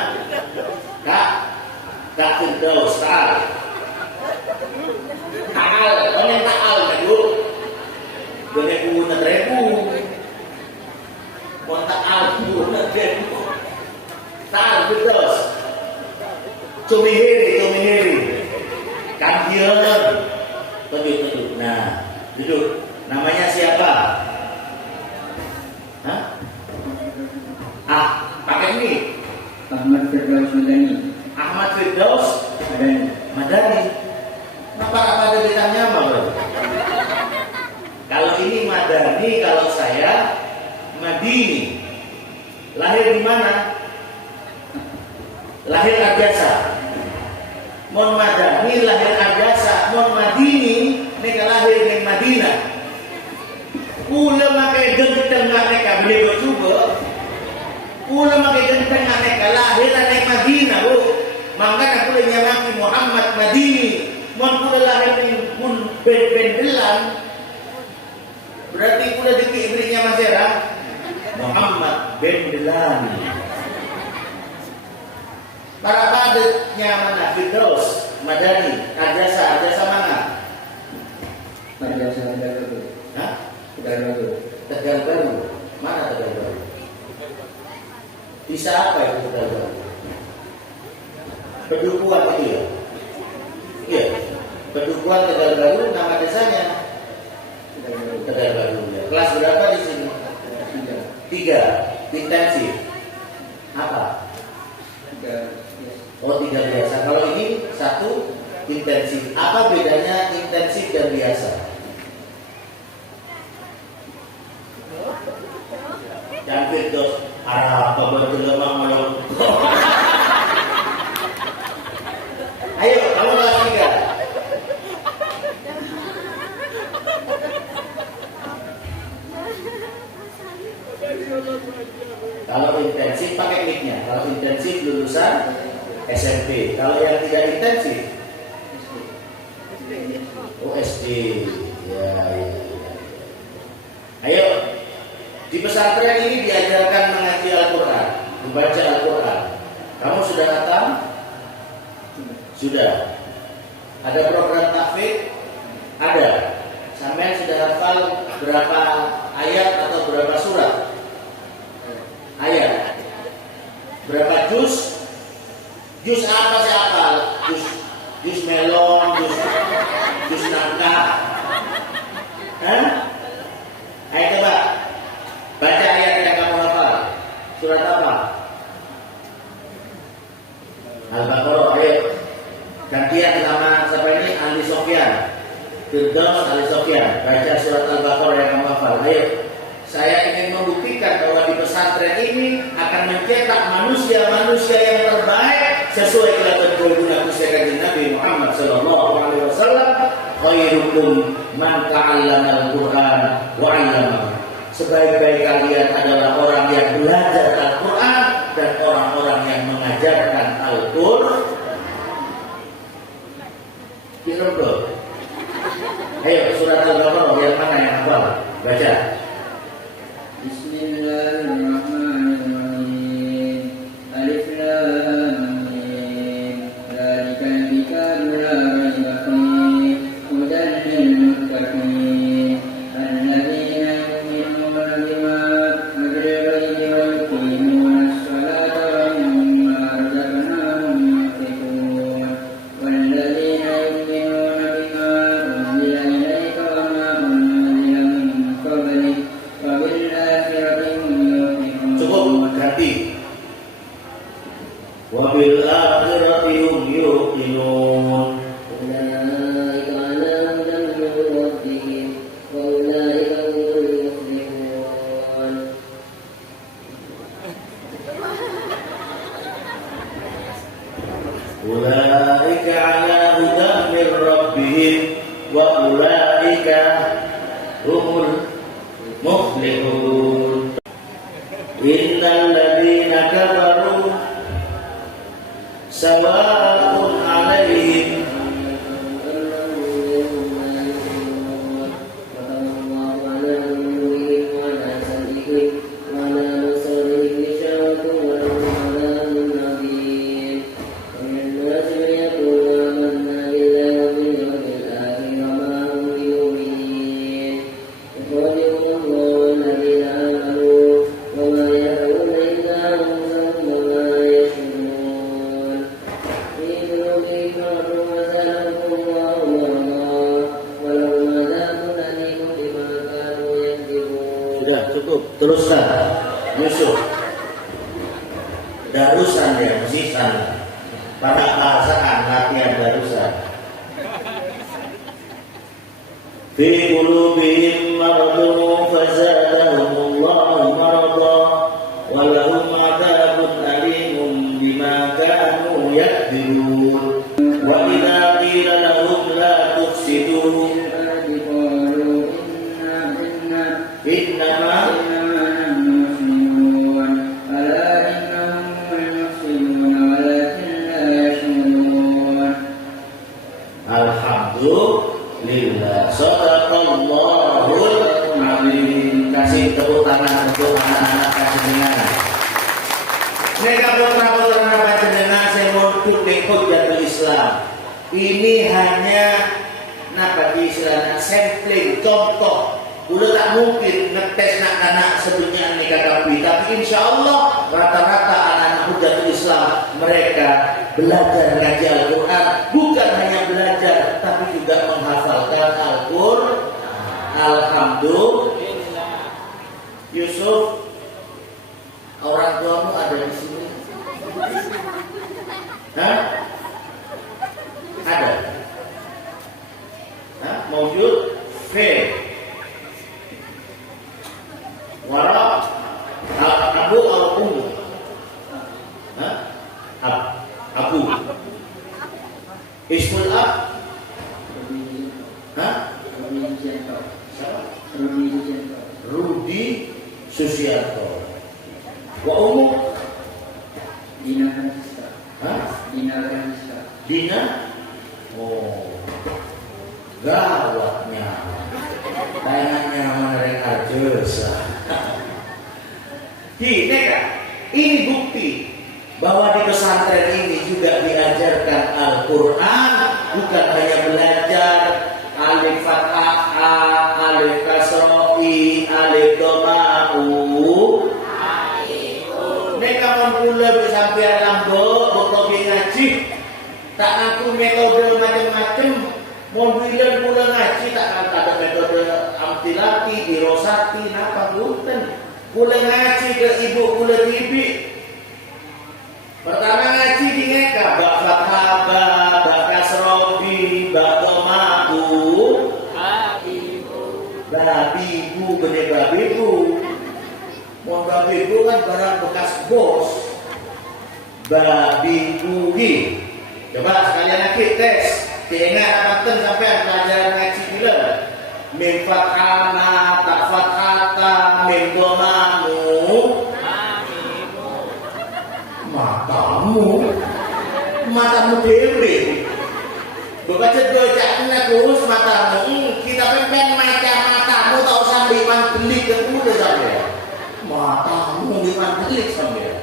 Kak Firdaus Ta'al. Ta'al, mana Ta'al kan bu? Beneku netreku. Mau Ta'al bu netreku. Ta'al Firdaus. Cumihiri. Kandian. Tunjuk. Nah, duduk. Namanya siapa? Hah? Pakai ini? Ahmad Firdaus Madani. Ahmad Firdaus Madani. Kenapa ada bintangnya apa? Kalau ini Madani, kalau saya Madini. Lahir di mana? Lahir Arjasa. Mon Madani lahir Arjasa. Mon Madini mereka lahir di Madinah. Kula makai genteng mereka beli juga. Kula makai genteng mereka lahir di Madinah, bu. Maka aku nyamaki Muhammad Madini. Mon kula lahir di pun bendelan. Berarti kula dikit ibrinya Masera Muhammad Bendelan. Para padatnya mana? Firdaus Madani. Arjasa mana? Arjasa Tegal Baru. Hah? Tegal Baru. Mana Tegal Baru? Bisa apa itu Tegal Baru? Pedukuhan itu ya? Iya. Pedukuhan Tegal Baru nama desanya. Tegal Baru. Ya. Kelas berapa di sini? 3. Intensif. Apa? 3 biasa. Kalau ini 1 intensif. Apa bedanya intensif dan biasa? Dan Firdaus apa betul memang. Ayo, kamu kelas 3. Kalau intensif pakai mic-nya. Kalau intensif lulusan SMP. Kalau yang tidak intensif SD. Ya. Ayo, di pesantren ini diajarkan mengaji Al-Quran, membaca Al-Quran. Kamu sudah hatam? Sudah. Ada program tahfidz? Ada. Sampai sudah hafal berapa ayat atau berapa surat? Ayat. Berapa juz? Juz apa sih hafal? Juz melon, juz nangka. Ayo coba baca ayat yang kamu hafal. Surat apa? Al-Baqarah. Ayo. Gantian sama siapa ini? Ali Sofyan. Firdaus Ali Sofyan. Baca surat Al-Baqarah yang kamu hafal. Ayo. Saya ingin membuktikan bahwa di pesantren ini akan mencetak manusia-manusia yang terbaik. sesuai dengan tuntunan Kanjeng Nabi Muhammad sallallahu alaihi wasallam, khairukum man ta'allama al-Qur'an wa 'allamahu. Sebaik-baik kalian adalah orang yang belajar Al-Qur'an dan orang-orang yang mengajarkan Al-Qur'an. Dirobol. Ayo surat Al-Baqarah yang mana yang hafal? Baca. Bismillahirrahmanirrahim. Alif lam mim. Dzalikal kitabu la raiba fihi hudan lil muttaqin alladzina yu'minuna bima unzila ilayka wa yuqimuna as-salata wa mimma razaqnahum yunfiqun walladzina yu'minuna bima unzila ilayka wa ma unzila min qablik wa bil akhirati hum yuqinun. Cukup ganti. Wa bil akhirati hum yuqinun. أولئك على هدى من ربهم وأولئك هم المفلحون. Ulaika ala hudan min rabbihim wa ulaika humul muflihun. Innal ladzina kafaru sawa'un 'alaihim Sudah cukup. Teruskan Yusuf. Darusan ya, musisan. Pada bahasaan latihan darusan. Fi qulubihim maradun fazadahumullahu marada wa lahum 'adzabun alimun bima kanu yakdzibun. Wa idza qila lahum la tufsidu innama alhamdulillah sadaqallahul azim. Kasih tepuk tangan untuk anak-anak kajian. Mereka putra-putra panjenengan saya mondok ning Hujjatul Islam. Ini hanya bagi istilahnya sampling contoh. Udah tak mungkin ngetes anak sebelumnya nikah kabi, tapi insya Allah rata-rata anak-anak Hujjatul Islam mereka belajar ngaji Al-Quran, bukan hanya belajar tapi juga menghafalkan Al-Quran. Alhamdulillah. Yusuf, orang tuamu ada di sini? Hah? Ada? Hah? Maujud? F. Wara abu atau ummu? Hah? Abu. Ismul ab? Hah? Rudi Susianto. Wa ummu? Dina Kanista. Hah? Dina Kanista. Dina? Oh, gawatnya. Tayangannya menerima jasa. Gini kan, ini bukti bahwa di pesantren ini juga diajarkan Al-Quran, bukan hanya belajar alif fathah a, alif kasroh i, alif doma u. Mereka memulai bersampai lambo, berkopi ngaji, tak ngaku metode macam-macam. Mobilan pula ngaji tak ada metode amtilati, dirosati, napa bukan. Pula ngaji ke ibu, pula bibi. Pertama ngaji di ngeka, bak fathah ba, bak kasrobi, bak domaku, babibu, benih babibu. Mau babibu kan barang bekas bos. babi kugi. Coba sekalian lagi tes. Diingat apa sampai pelajaran ngaji bila min fathana tak fathata min domamu matamu dewe baca bacaan kurus matamu kita pengen matamu tak usah liman belik ke udah sampai matamu liman belik sampai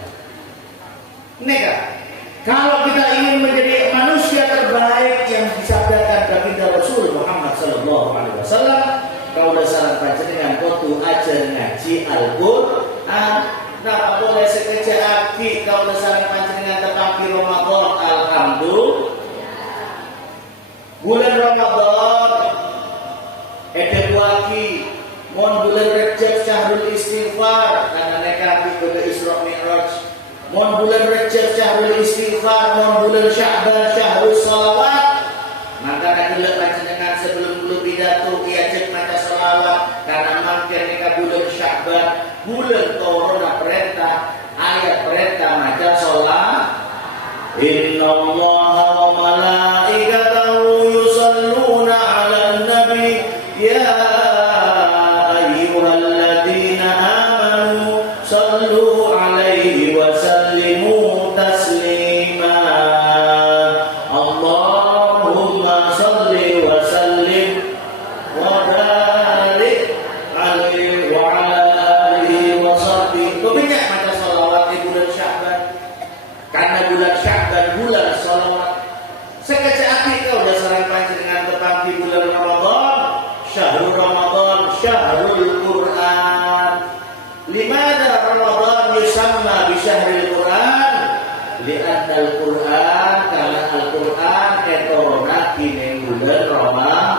nega. Kalau kita ingin menjadi manusia terbaik yang disabdakan baginda Rasul Muhammad sallallahu alaihi wasallam, kau dasar panjenengan kudu ajar ngaji Al-Qur'an. Nah, boleh sekejap aki kau dasar panjenengan tepaki Ramadan alhamdulillah. Bulan Ramadan edewaki mon bulan Rajab syahrul istighfar karena mereka ikut Isra Mi'raj. Mon bulan Rajab syahrul istighfar, mon bulan Sya'ban syahrul salawat. Maka nak gelap panjenengan sebelum pidato ia cek maca salawat karena makin mereka bulan Sya'ban, bulan turun perintah, ayat perintah maca salawat. Innallaha wa malaikatahu yusalluna 'alan nabi ya ayyuhalladzina amanu sallu 'alaihi wa sallimu taslima. Allahumma salli wa sallim wa barik 'alaihi wa 'ala alihi wa sahbihi. Banyak maca salawat di bulan Sya'ban. Karena bulan Sya'ban bulan salawat. Sekecil api kau dasaran panjenengan tepati bulan Ramadan, syahrul Ramadan, syahrul Quran. Limana Ramadan yusamma bi syahril Quran? Li'anna al-Quran karena Al-Quran ketorona kini bulan Ramadan.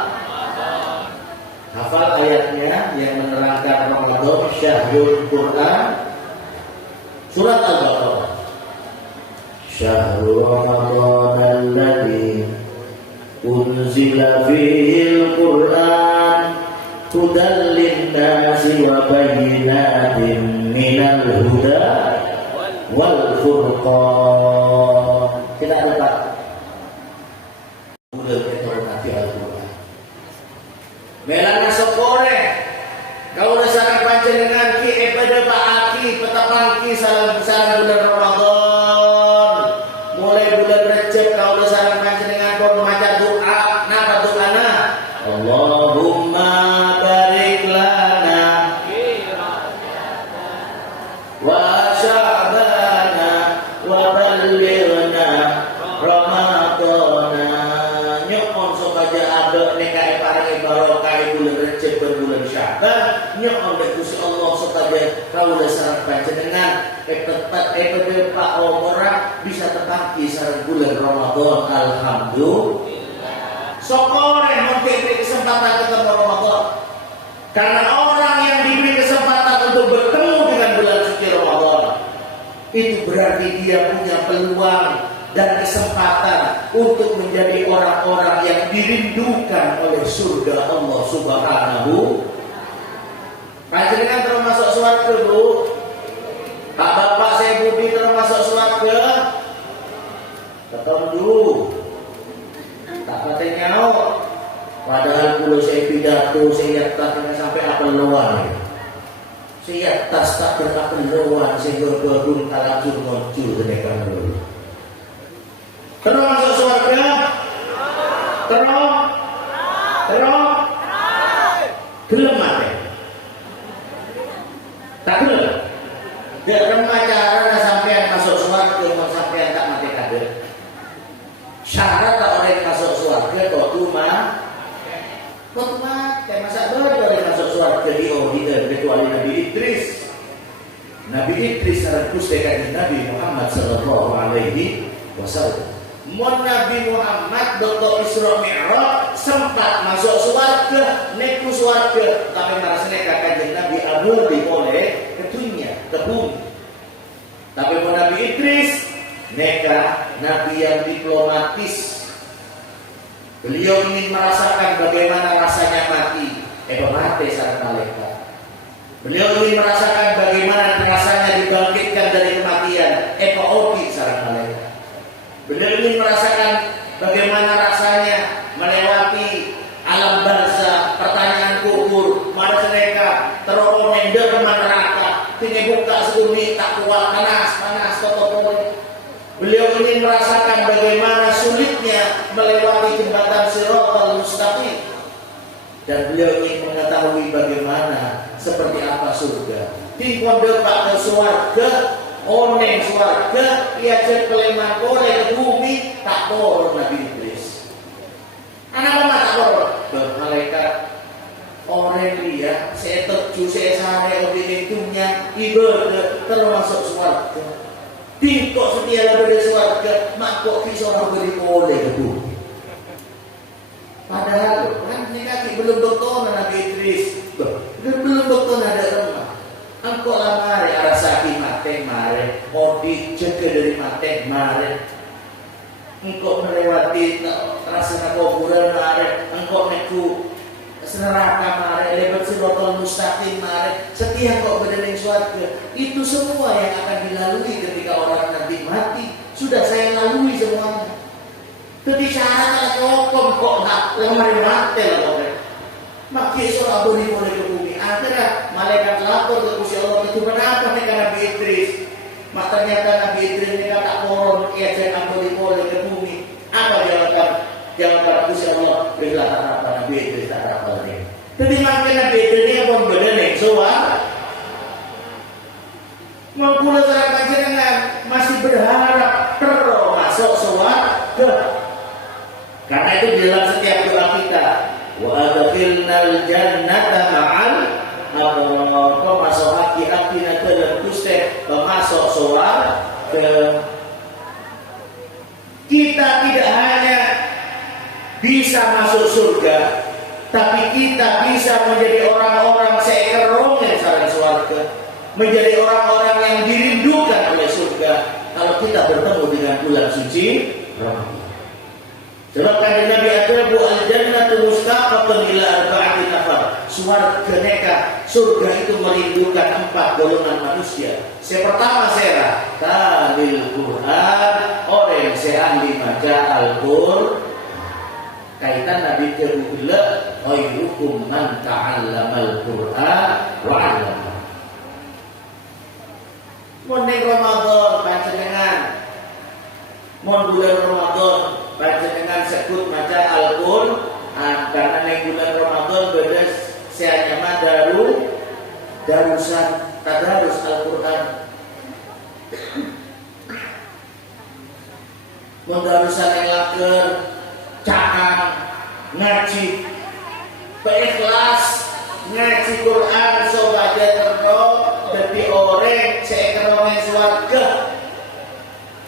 Hafal ayatnya yang menerangkan Ramadan syahrul Quran. Surat Al-Baqarah. Syahrul Ramadan alladzi unzila fihil Qur'an hudan lin-nasi wa bayyinatin minal huda wal furqan. Kita dapat bulan keturunan Al-Qur'an. Melana sokore kau dasar panjenengan ki pada Pak Aki petapan ki salam besar bulan Ramadan. Mulai bulan Rajab kau dasar panjenengan kau membaca doa. Napa doana? Allahumma barik lana wa sya'bana wa ballighna Ramadana. Nyokon sobaja ada nekai parangi barokah bulan Rajab berbulan Sya'ban. Nyokon dek Gusti Allah sobaja kau dasar panjenengan tepat pada Pak orang bisa tepati sareng bulan Ramadan alhamdulillah. Sokore memberi kesempatan ketemu Ramadan. Karena orang yang diberi kesempatan untuk bertemu dengan bulan suci Ramadan, itu berarti dia punya peluang dan kesempatan untuk menjadi orang-orang yang dirindukan oleh surga Allah Subhanahu. Panjenengan termasuk surga, Bu. Pak Bapak saya Budi termasuk surga. Ketemu dulu. Tak katanya padahal pulau saya pidato saya katanya sampai apeluan. Saya tas tak berapeluan sehingga bergabung kalajur muncul kedekan dulu. Terus masuk surga. Terus. Gelem mati. Tak gelem. Gelem acara sampai masuk surga sampai tak mati kader. Syarat tak orang masuk surga kok cuma kayak masa orang masuk surga di orang kecuali Nabi Idris. Nabi Idris harus dekat Nabi Muhammad sallallahu alaihi wasallam. Nabi Muhammad Dr. Isra Mi'raj sempat masuk surga, neku surga, tapi marasnya kakak Nabi Amul oleh ke dunia, ke bumi. Tapi Nabi Idris neka Nabi yang diplomatis. Beliau ingin merasakan bagaimana rasanya mati. Mati saat malaikat. Beliau ingin merasakan bagaimana rasanya dibangkitkan dari kematian. Oki saat malaikat. kini buka sedumi tak kuat, panas kotor. Beliau ingin merasakan bagaimana sulitnya melewati jembatan Shiratal Mustaqim. Dan beliau ingin mengetahui bagaimana seperti apa surga. Di pondok ke surga, oneng surga, ia cek peleman kore ke bumi, tak turun Nabi Idris. Anak mama tak turun. Malaikat orang dia, saya tercu, saya sahaya obin itunya, ibadah termasuk surga. Tingkok setia dari surga, makok kisah orang beri oleh ke bumi. Padahal kan ini kaki belum doktor Nabi Idris, belum doktor ada rumah. Engkau lah mari arasaki mate mare, odi jaga dari mate mare. Engkau melewati rasa kuburan mare, engkau meku neraka mare, lebat Shiratal Mustaqim mare. Setiap kau berdeling surga, itu semua yang akan dilalui ketika orang nanti mati. Sudah saya lalui semuanya. Jadi syarat kalau kok nak lemari mati lah kok. Maki seorang boleh ke bumi. Akhirnya malaikat lapor ke Gusti Allah, itu kenapa nih Nabi Idris? Mak ternyata Nabi Idris ini tak koron, ia jangan boleh ke bumi. Apa jawaban Gusti Allah? Bila apa Nabi Idris tak apa ni. Jadi makin Nabi Idris ini pun berdenek soal. Mengkula cara panjenengan masih berharap terus masuk surga. Karena itu di dalam setiap doa kita, wa adkhilnal jannata ma'al abrar, masuk hati-hati nanti dalam Gusti masuk surga. Kita tidak hanya bisa masuk surga, tapi kita bisa menjadi orang-orang seekerongnya sareng surga, menjadi orang-orang yang dirindukan oleh surga kalau kita bertemu dengan bulan suci Ramadan. Sebab kan Nabi Adabu al-jannatu mustaqatun ila arba'ati nafar. Surga itu merindukan 4 golongan manusia. Yang pertama saya talil Quran, orang yang ahli baca Al-Qur'an. Kaitan Nabi Qur'an, khairukum man ta'allama al-Qur'an wa 'allama. Mun Ramadan panjenengan, mun bulan Ramadan panjenengan sebut maca Al-Qur'an, karena ning bulan Ramadan beda saya nyaman darusan tadarus Al-Qur'an. Mun darusan yang laker cakap ngaji berikhlas ngaji Quran sobaja terus dadi orang seekerongan swarga.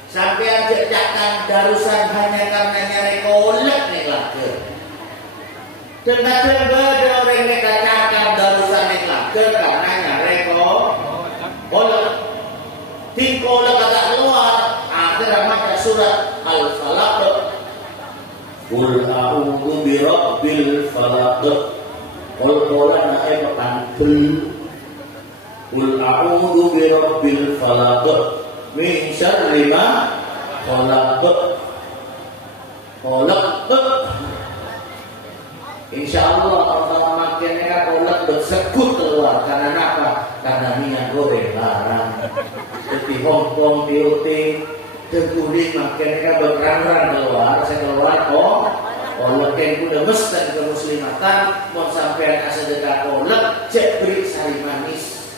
Sampai aja cakap darusan hanya karena nyari kolek nih laker. Dan kadang ada orang yang cakap darusan nih laker karena nyari kolek. Tim kolek kata keluar, akhirnya maca surat Al-Falaq. Qul a'udzu birabbil falaq. Qul qawlan ayat pantul. Qul a'udzu birabbil falaq. Min syarri ma khalaq. Insyaallah Allah makin khalaq bersekut keluar karena apa? Karena niat goreng barang. Di Hongkong, di UT, terkulit makin berkerang keluar. Saya keluar kolek yang udah mesti ke muslimatan mau sampai sedekah kolek cek beri sari manis.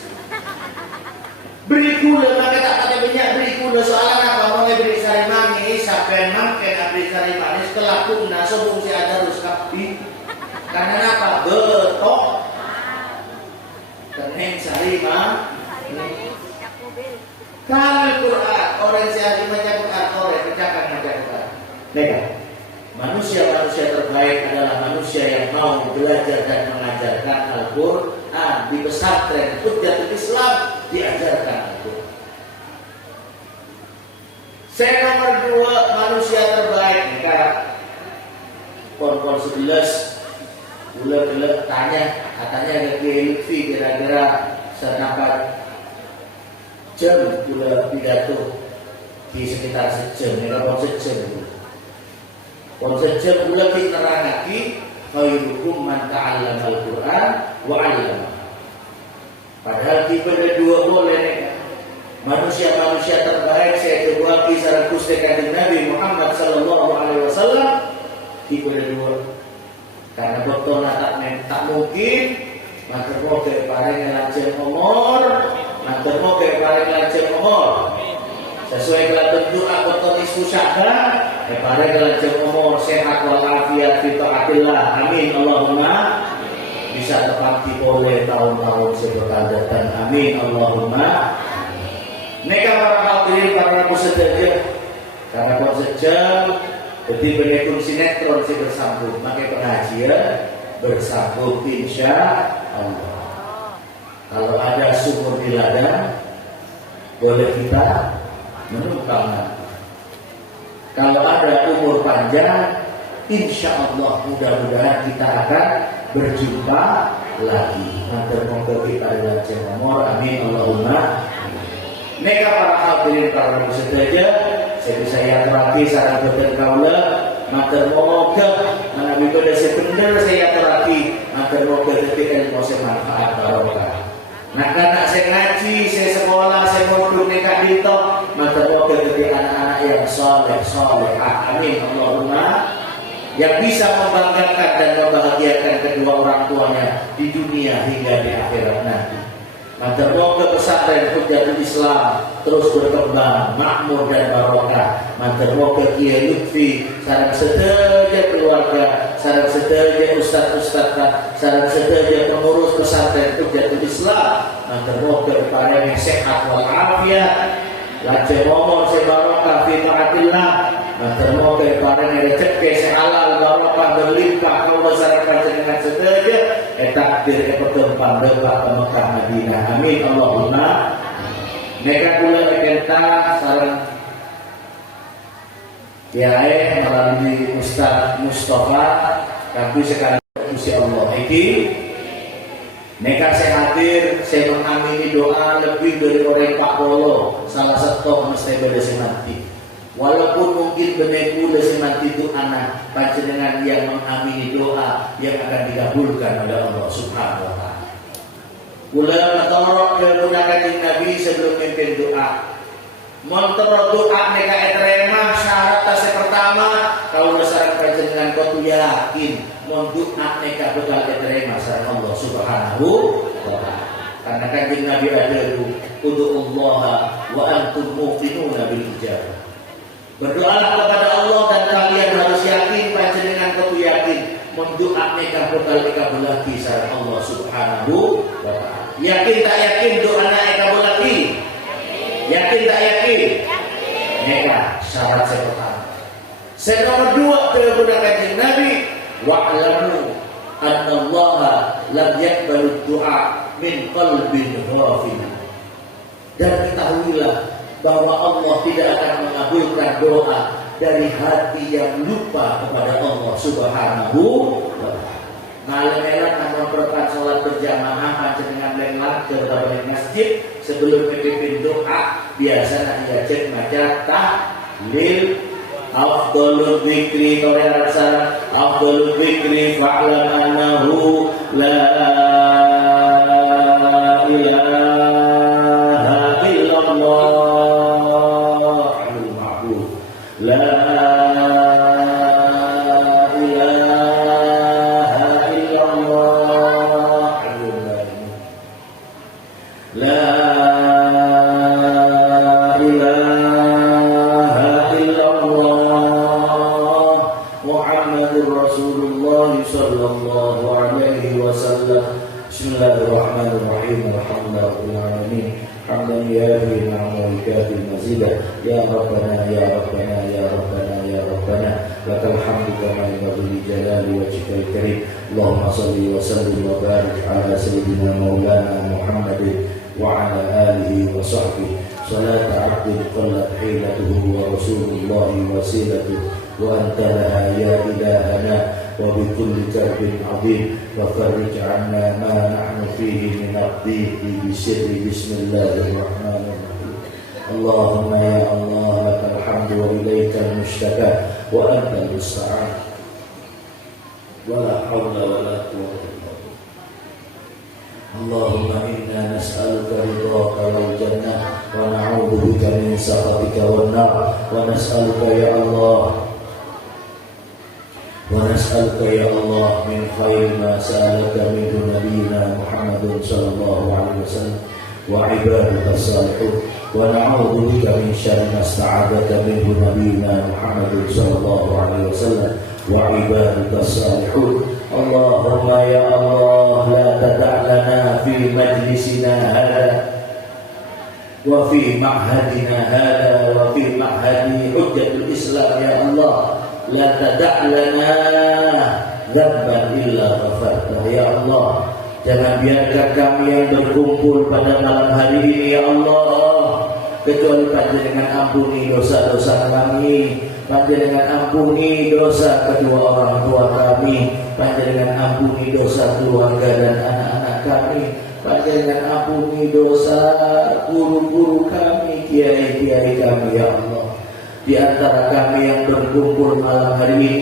Beri gula, maka tak pakai minyak beri gula. Soalnya apa? Mau beri sari manis, sampai makan beri sari manis, kelakun sobung si ada harus kapi. Karena apa? Betok. Keneng sari manis. Kalau Quran, orang sehari baca Quran, orang kerjakan baca Quran. Mereka, manusia terbaik adalah manusia yang mau belajar dan mengajarkan Al-Quran. Di pesantren Hujjatul Islam diajarkan Al-Quran. Saya nomor 2 manusia terbaik. Mereka Kon 11 bulan tanya, katanya ada Lutfi kira-kira senapat jam pula pidato di sekitar sejam. Mereka kon sejam pula kita nerangaki khairukum man ta'allama al-Quran wa 'allama. Padahal kita berdua boleh nih. Manusia-manusia terbaik saya kedua kisah Gusti Kanjeng Nabi Muhammad sallallahu alaihi wasallam kita berdua. Karena betul tak mungkin maka moga paling lancar umur, maka moga paling lancar umur. Sesuai dengan bentuk betul nisfu syahdah, paling lancar umur, sehat walafiat fi taatillah. Amin Allahumma. Bisa tepati boleh tahun-tahun sebentar datang. Amin Allahumma. Mereka para hadirin para peserta karena peserta jadi penekun sinetron si bersambung pakai pengajian bersambung insya Allah. Kalau ada sumur di ladang boleh kita menumpang. Kalau ada umur panjang insya Allah mudah-mudahan kita akan berjumpa lagi. Moga kita dilancar umur. Amin Allahumma. Mereka para hadirin para peserta saya bisa terapi saran betul kaula maka moga menawi pada sebenar saya terapi maka moga detik ilmu saya manfaat barokah. Nah karena saya ngaji, saya sekolah, saya mondok nekat dito maka moga detik anak-anak yang soleh. Amin Allahumma. Yang bisa membanggakan dan membahagiakan kedua orang tuanya di dunia hingga di akhirat nanti. Maka moga pesantren Hujjatul Islam terus berkembang, makmur dan barokah. Maka moga Kiai Lutfi, sareng sedaya keluarga, sareng sedaya ustaz-ustaz, sareng sedaya pengurus pesantren Hujjatul Islam. Maka moga paling sehat walafiat, lancar umur sebarokah fi taatillah. Maka moga paling rezeki sehalal barokah berlimpah kalau sareng panjenengan sedaya. Takdir perkembang dekat ke Mekah Madinah. Amin Allahumma. Mereka pula kita sarang Kiai melalui Ustaz Mustafa tapi sekarang Gusti Allah iki mereka saya hadir, saya mengamini doa lebih dari orang Pak Polo salah satu mesti berisi mati. Walaupun mungkin beneku desi mati itu anak panjenengan yang mengamini doa yang akan dikabulkan oleh Allah Subhanahu wa taala. Ulama torok menggunakan Nabi sebelum memimpin doa. Montor doa mereka terima syarat yang pertama kalau syarat panjenengan kau yakin mon doa mereka bakal diterima oleh Allah Subhanahu wa taala. Karena kanjeng Nabi ada ud'ullaha wa antum muqinuna bil ijabah. Berdoalah kepada Allah dan kalian harus yakin panjenengan kudu yakin mendoa mereka bakal dikabulkan sareng Allah Subhanahu wa taala. Yakin tak yakin doa mereka kabulkan? Yakin tak yakin? Mereka syarat yang pertama. Yang nomor dua kepada kanjeng Nabi wa'lamu anna Allah lam yaqbalu du'a min qalbin ghafil. Dan ketahuilah bahwa Allah tidak akan mengabulkan doa dari hati yang lupa kepada Allah Subhanahu wa taala. Malam-malam akan berkat salat berjamaah panjenengan lenglah ke masjid sebelum memimpin doa biasa diajak maca tahlil afdhalul dzikri toleransa afdhalul dzikri fa'lam annahu la ilaha illallah. Bismillahirrahmanirrahim. Alhamdulillahirrahmanirrahim. Hamdan yafi ni'mal kafi mazidah. Ya Rabbana ya Rabbana ya Rabbana ya Rabbana lakal hamdu kama yanbaghi li jalali wajhikal karim. Allahumma shalli wa sallim wa barik ala sayyidina maulana Muhammadin wa ala alihi wa sahbihi. Salat 'abdin qallat hilatuhu wa rasulullah wasilatuhu wa anta laha ya ilahana وبكل كرب عظيم وفرج عنا ما نحن فيه من الضيق بسر بسم الله الرحمن الرحيم. اللهم يا الله لك الحمد وإليك المشتكى وأنت المستعان ولا حول ولا قوة إلا بالله. اللهم إنا نسألك رضاك والجنة ونعوذ بك من سخطك والنار ونسألك يا الله من خير ما سألك منه نبينا محمد صلى الله عليه وسلم وعبادك الصالحون ونعوذ بك من شر ما استعاذك منه نبينا محمد صلى الله عليه وسلم وعبادك الصالحون. اللهم يا الله لا تدع لنا في مجلسنا هذا وفي معهدنا هذا وفي معهد حجة الإسلام يا الله لا تدع لنا ذنبا إلا غفرته ya Allah. Jangan biarkan kami yang berkumpul pada malam hari ini ya Allah kecuali Panjenengan ampuni dosa-dosa kami, Panjenengan ampuni dosa kedua orang tua kami, Panjenengan ampuni dosa keluarga dan anak-anak kami, Panjenengan ampuni dosa guru-guru kami, kiai-kiai kami ya Allah. Di antara kami yang berkumpul malam hari ini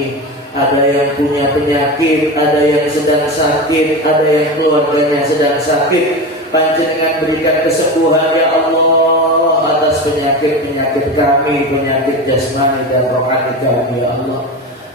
ada yang punya penyakit, ada yang sedang sakit, ada yang keluarganya sedang sakit. Panjenengan berikan kesembuhan ya Allah atas penyakit-penyakit kami, penyakit jasmani dan rohani kami ya Allah.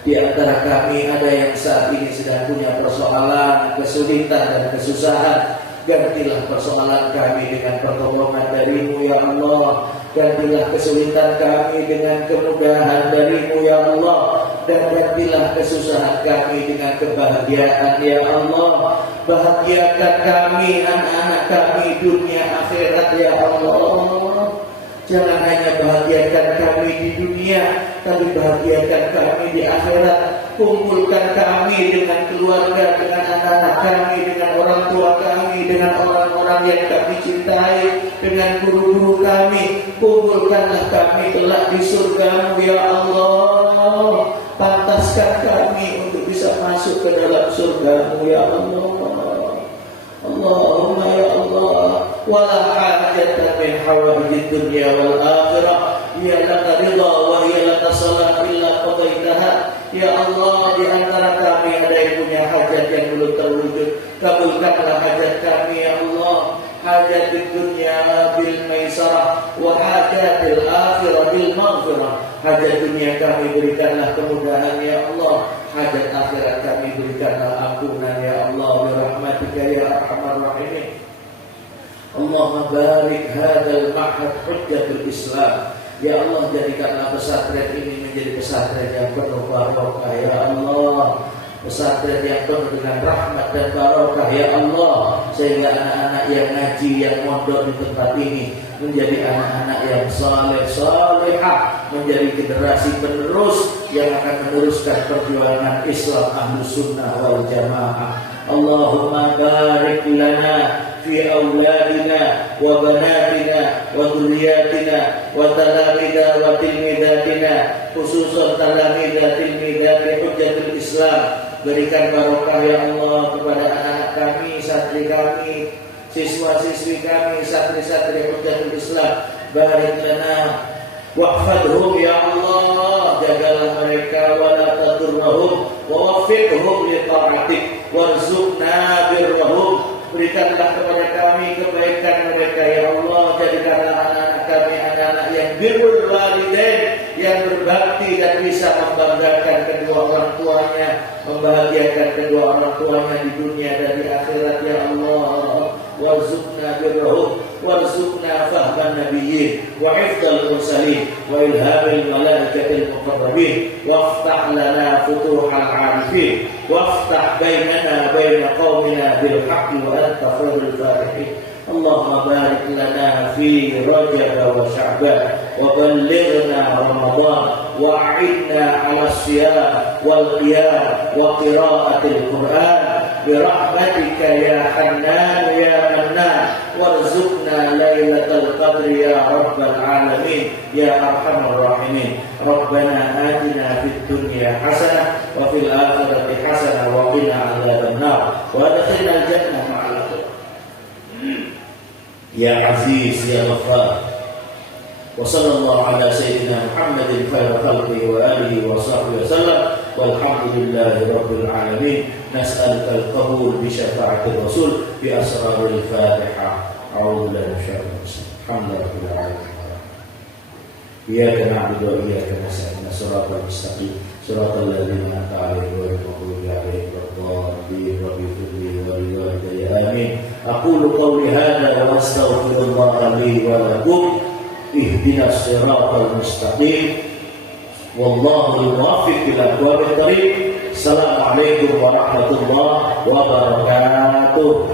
Di antara kami ada yang saat ini sedang punya persoalan, kesulitan dan kesusahan. Gantilah persoalan kami dengan pertolongan dari-Mu ya Allah. Gantilah kesulitan kami dengan kemudahan dari-Mu ya Allah. Dan gantilah kesusahan kami dengan kebahagiaan ya Allah. Bahagiakan kami, anak-anak kami, dunia akhirat ya Allah. Jangan hanya bahagiakan kami di dunia, tapi bahagiakan kami di akhirat. Kumpulkan kami dengan keluarga, dengan anak-anak kami, dengan orang tua kami, dengan orang-orang yang kami cintai, dengan guru-guru kami. Kumpulkanlah kami kelak di surga-Mu ya Allah. Pantaskan kami untuk bisa masuk ke dalam surga-Mu ya Allah. Allahumma ya Allah, wala hajatan min hawaijid dunya wal akhirah ya laka ridha wa ya laka salat illa qadaitaha. Ya Allah, di antara kami ada yang punya hajat yang belum terwujud, kabulkanlah hajat kami ya Allah. Hajat di dunia bil maisarah wa hajat bil akhirah bil maghfirah. Hajat dunia kami berikanlah kemudahan ya Allah. Hajat akhirat kami berikanlah ampunan ya Allah. Bi rahmatika ya arhamar rahimin. Allahumma barik hadzal ma'had hujjatul Islam. Ya Allah, jadikanlah pesantren ini menjadi pesantren yang penuh barokah ya Allah. Pesantren yang penuh dengan rahmat dan barokah ya Allah. Sehingga anak-anak yang ngaji, yang mondok di tempat ini menjadi anak-anak yang saleh salehah, menjadi generasi penerus yang akan meneruskan perjuangan Islam Ahlus Sunnah wal Jamaah. Allahumma barik lana fi awladina wa banatina wa dhurriyyatina wa talamida wa tilmidatina, khususan talamida tilmidati hujjatul Islam. Berikan barokah ya Allah kepada anak-anak kami, santri kami, siswa-siswi kami, santri-santri hujjatul Islam. Barik lana wahfadhum ya Allah, jagalah mereka wa la tadurrahum wa waffiqhum li ta'atik warzuqna birrahum. Berikanlah kepada kami kebaikan mereka ya Allah. Jadikanlah anak-anak kami anak-anak yang birrul walidain, yang berbakti dan bisa membanggakan kedua orang tuanya, membahagiakan kedua orang tuanya di dunia dan di akhirat ya Allah. Warzuqna birrahum warzuqna fahman nabiyyin wa hifdzal mursalin wa ilhamil malaikatil muqarrabin waftah lana futuhal arifin waftah bainana baina qaumina bil haqqi wa anta khairul fatihin. Allahumma barik lana fi Rajab wa Sya'ban wa ballighna Ramadan wa a'idna 'ala siyam wal qiyam wa qira'atil Qur'an bi rahmatika ya Hannan ya Mannan warzuqna lailatal qadri ya rabbal alamin ya arhamar rahimin. Rabbana atina fid dunya hasanah wa fil akhirati hasanah wa qina adzabannar wa adkhilnal jannah ma'al abrar. Ya Aziz ya Ghaffar. Wa sallallahu ala sayyidina Muhammadin khairu khalqihi wa alihi wa sahbihi wa sallam. Walhamdulillahi rabbil alamin. Nas'aluka al-qabul bi syafa'atir rasul bi asraril Fatihah. أعوذ بالله من الشيطان الرجيم الحمد لله رب العالمين إياك نعبد وإياك نستعين صراط المستقيم صراط الذين أنعمت عليهم غير المغضوب عليهم ولا الضالين رب اغفر لي ولوالدي آمين أقول قولي هذا وأستغفر الله لي ولكم اهدنا الصراط المستقيم والله الموفق إلى أقوام الطريق السلام عليكم ورحمة الله وبركاته.